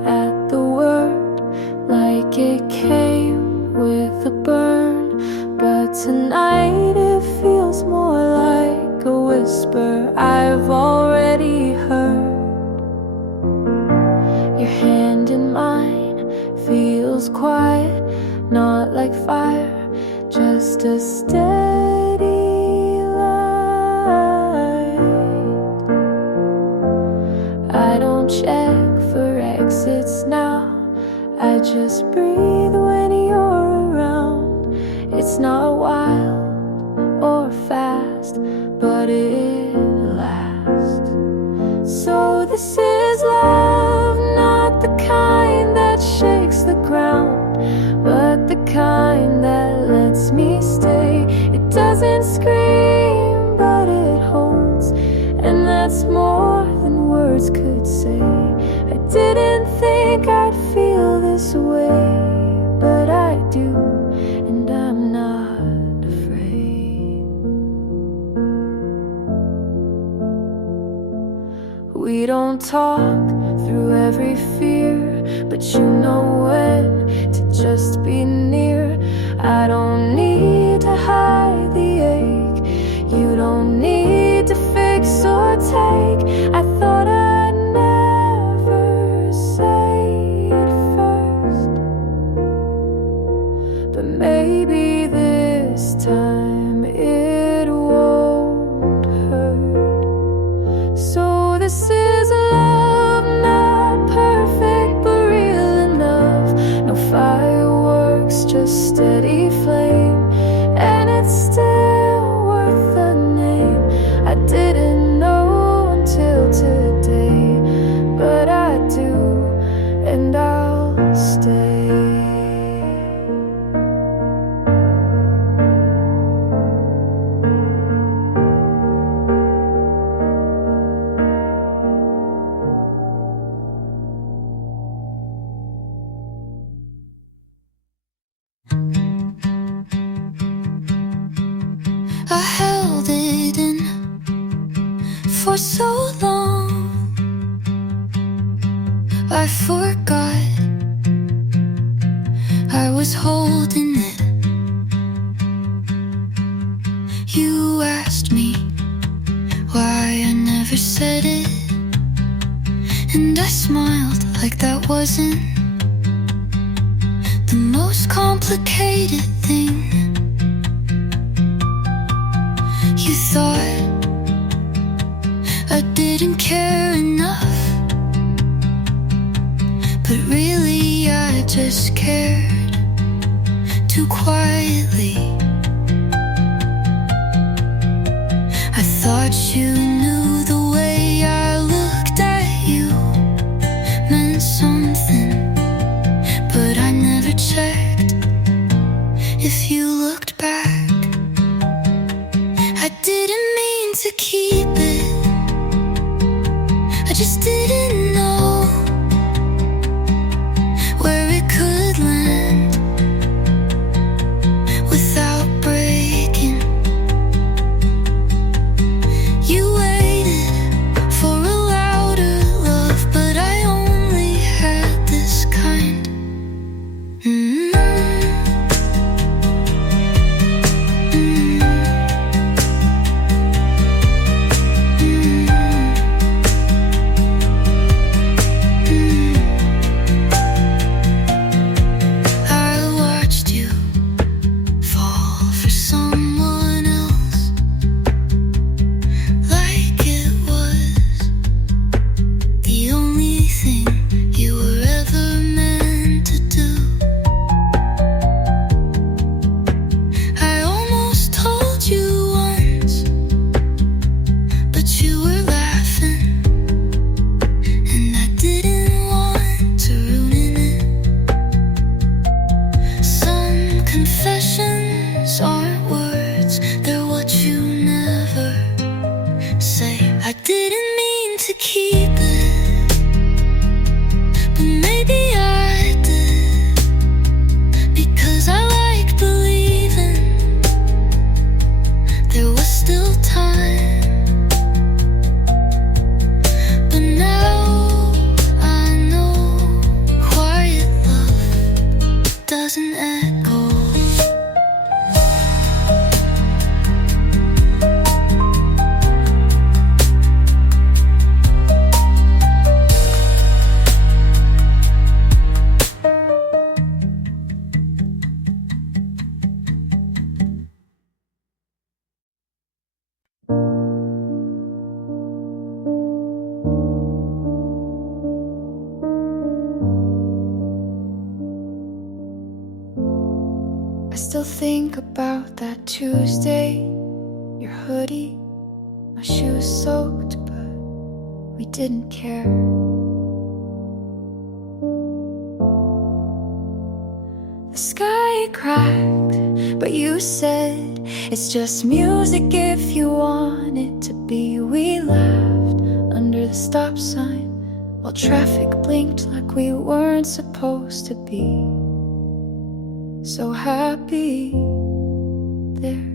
at the word like it came with a burn, but tonight it feels more like a whisper I've already heard. Your hand in mine feels quiet, not like fire, just a steady light. I don't check for exits now, I just breathe when you're around. It's not wild or fast, but it lasts. So this is love, not the kind that shakes the ground, but the kind that lets me stay. It doesn't scream, but it holds, and that's more than words could say. I didn't think I'd feel this way, but I do, and I'm not afraid. We don't talk through every fear, but you know when to just be near. I don't need to hide the ache, you don't need to fix or take. I thought I'd never say it first, but maybe this time it won't hurt. So this is love, not perfect but real enough. No fireworks, just steady flame, and it's still worth the name. I didn't know until today, but I do, and I'll stay. I held it in for so long, I forgot I was holding it. You asked me why I never said it, and I smiled like that wasn't the most complicated thing. You thought I didn't care enough, but really I just cared too quietly. I thought you knew the way I looked at you meant something, but I never checked if you looked back. I didn't mean to keep it, I just didn't know where it could land without breaking. still think about that Tuesday. Your hoodie, my shoes soaked, but we didn't care. The sky cracked, but you said it's just music if you want it to be. We laughed under the stop sign while traffic blinked like we weren't supposed to be. So happy there.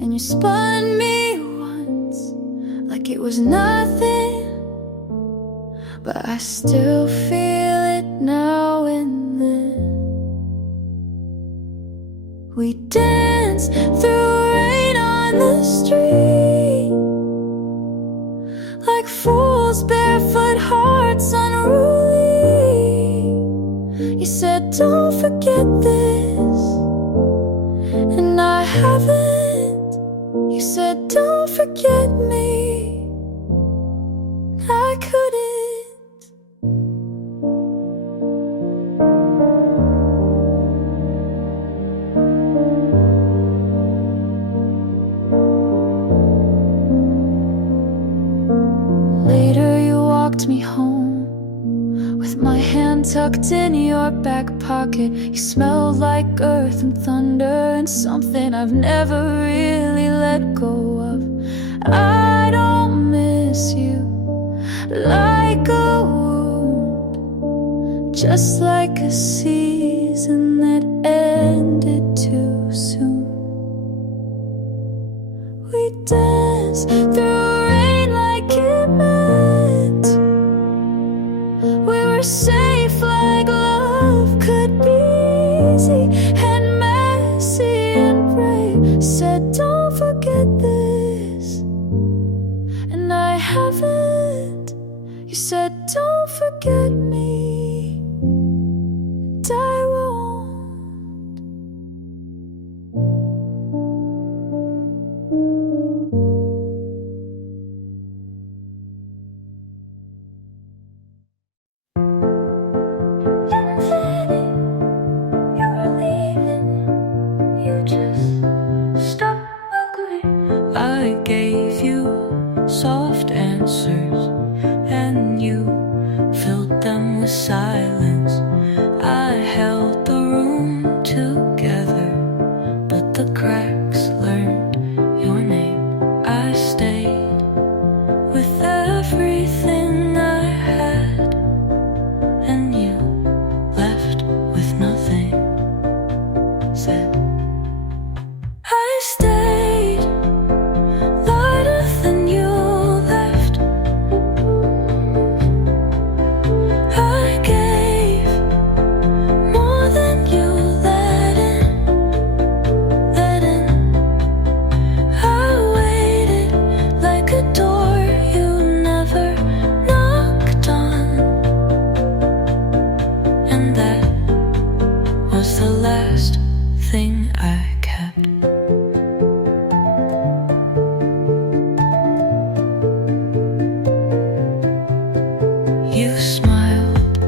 And you spun me once like it was nothing, but I still feel it now and then. We danced through rain on the street like fools, barefoot hearts unruly. You said don't forget this, and I haven't. You said don't forget me, I couldn't. Later you walked me home with my hand tucked in your back pocket. You smelled like earth and thunder and something I've never really let go of. I don't miss you like a wound, just like a season that ended too soon. We danced through rain like it meant we were safe, like love could be easy and messy and brave. Said don't forget this, and I haven't. You said don't forget me, and I won't. You were leaving, you just stopped ugly. I gave you soft answers, and you filled them with silence. I held the room together, but the cracks learned your name. I stayed with everything I had, and you left with nothing. Said I stayed lighter than you left. I gave more than you let in, let in. I waited like a door you never knocked on, and that was the last thing I kept. You smiled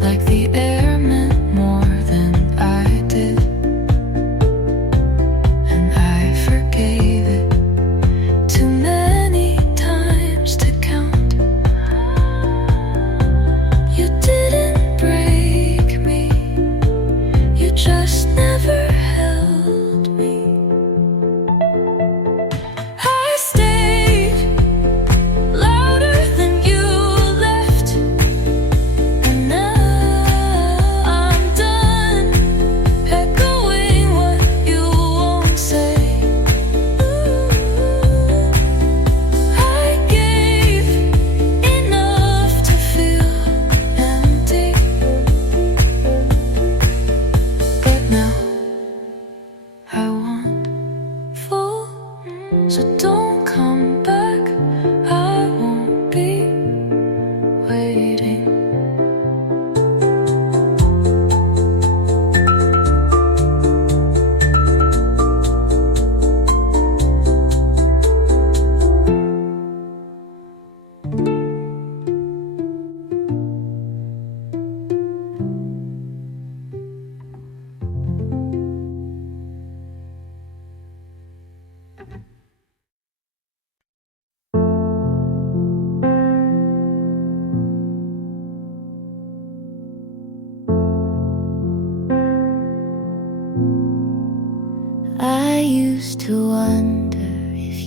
like the air meant more than I did, and I forgave it too many times to count. You didn't break me, you just never held me. I stayed louder than you left, and now I'm done echoing what you won't say. I gave enough to feel empty, but now I want full. So don't come back, I won't be waiting.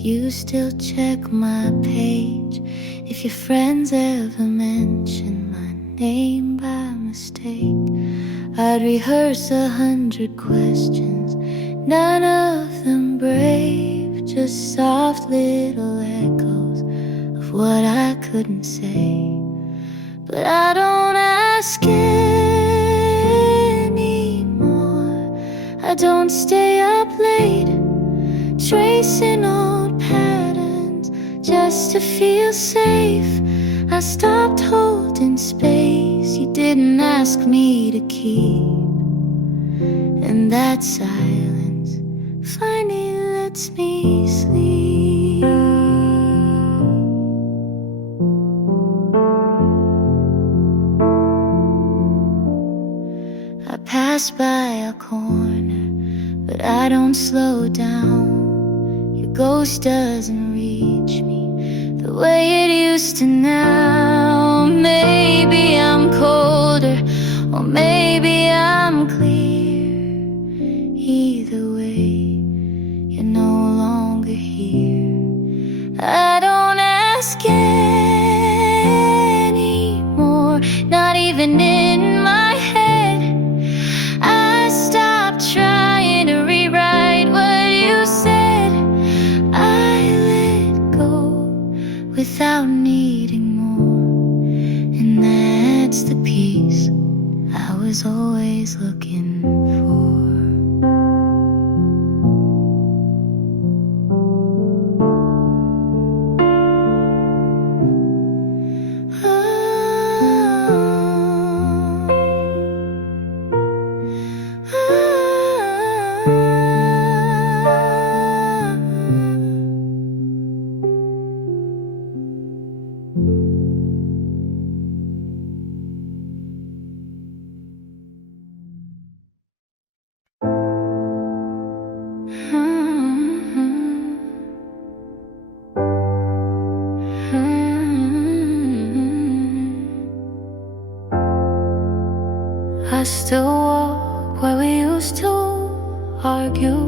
you still check my page. If your friends ever mention my name by mistake, I'd rehearse 100 questions, none of them brave, just soft little echoes of what I couldn't say. But I don't ask anymore. I don't stay up late tracing old patterns just to feel safe. I stopped holding space you didn't ask me to keep, and that silence finally lets me sleep. I pass by a corner, but I don't slow down. Your ghost doesn't reach me the way it used to now. Maybe I'm colder, or maybe I'm clear. Either way, you're no longer here. I don't ask anymore, not even in my head. I stopped trying to rewrite what you said. I let go without needing more, and that's the peace I was always looking for. I still walk where we used to argue.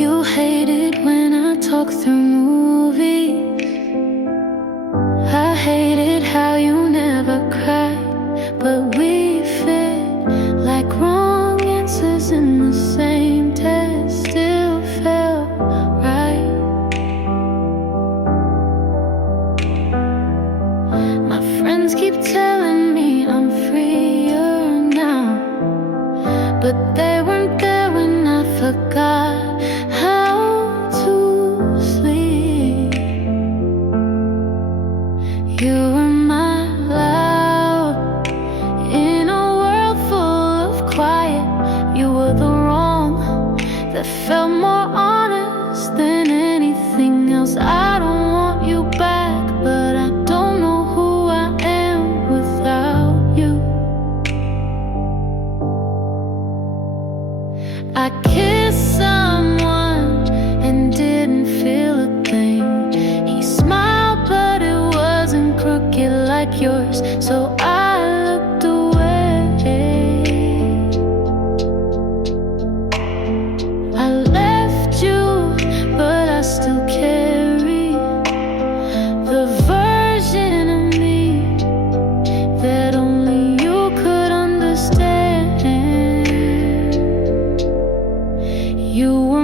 You hated when I talk through movies. I hated how you never cried, but we fit like wrong answers in the same test. Still felt right. My friends keep telling me I'm freer now, but they weren't there when I forgot how to sleep. You were my loud in a world full of quiet. You were the wrong that felt more honest than anything else. I don't want you back, but I don't know who I am without you. I kissed someone and didn't feel a thing. He smiled, but it wasn't crooked like yours, so I looked away. I left you, but I still carry the version of me that only you could understand. You were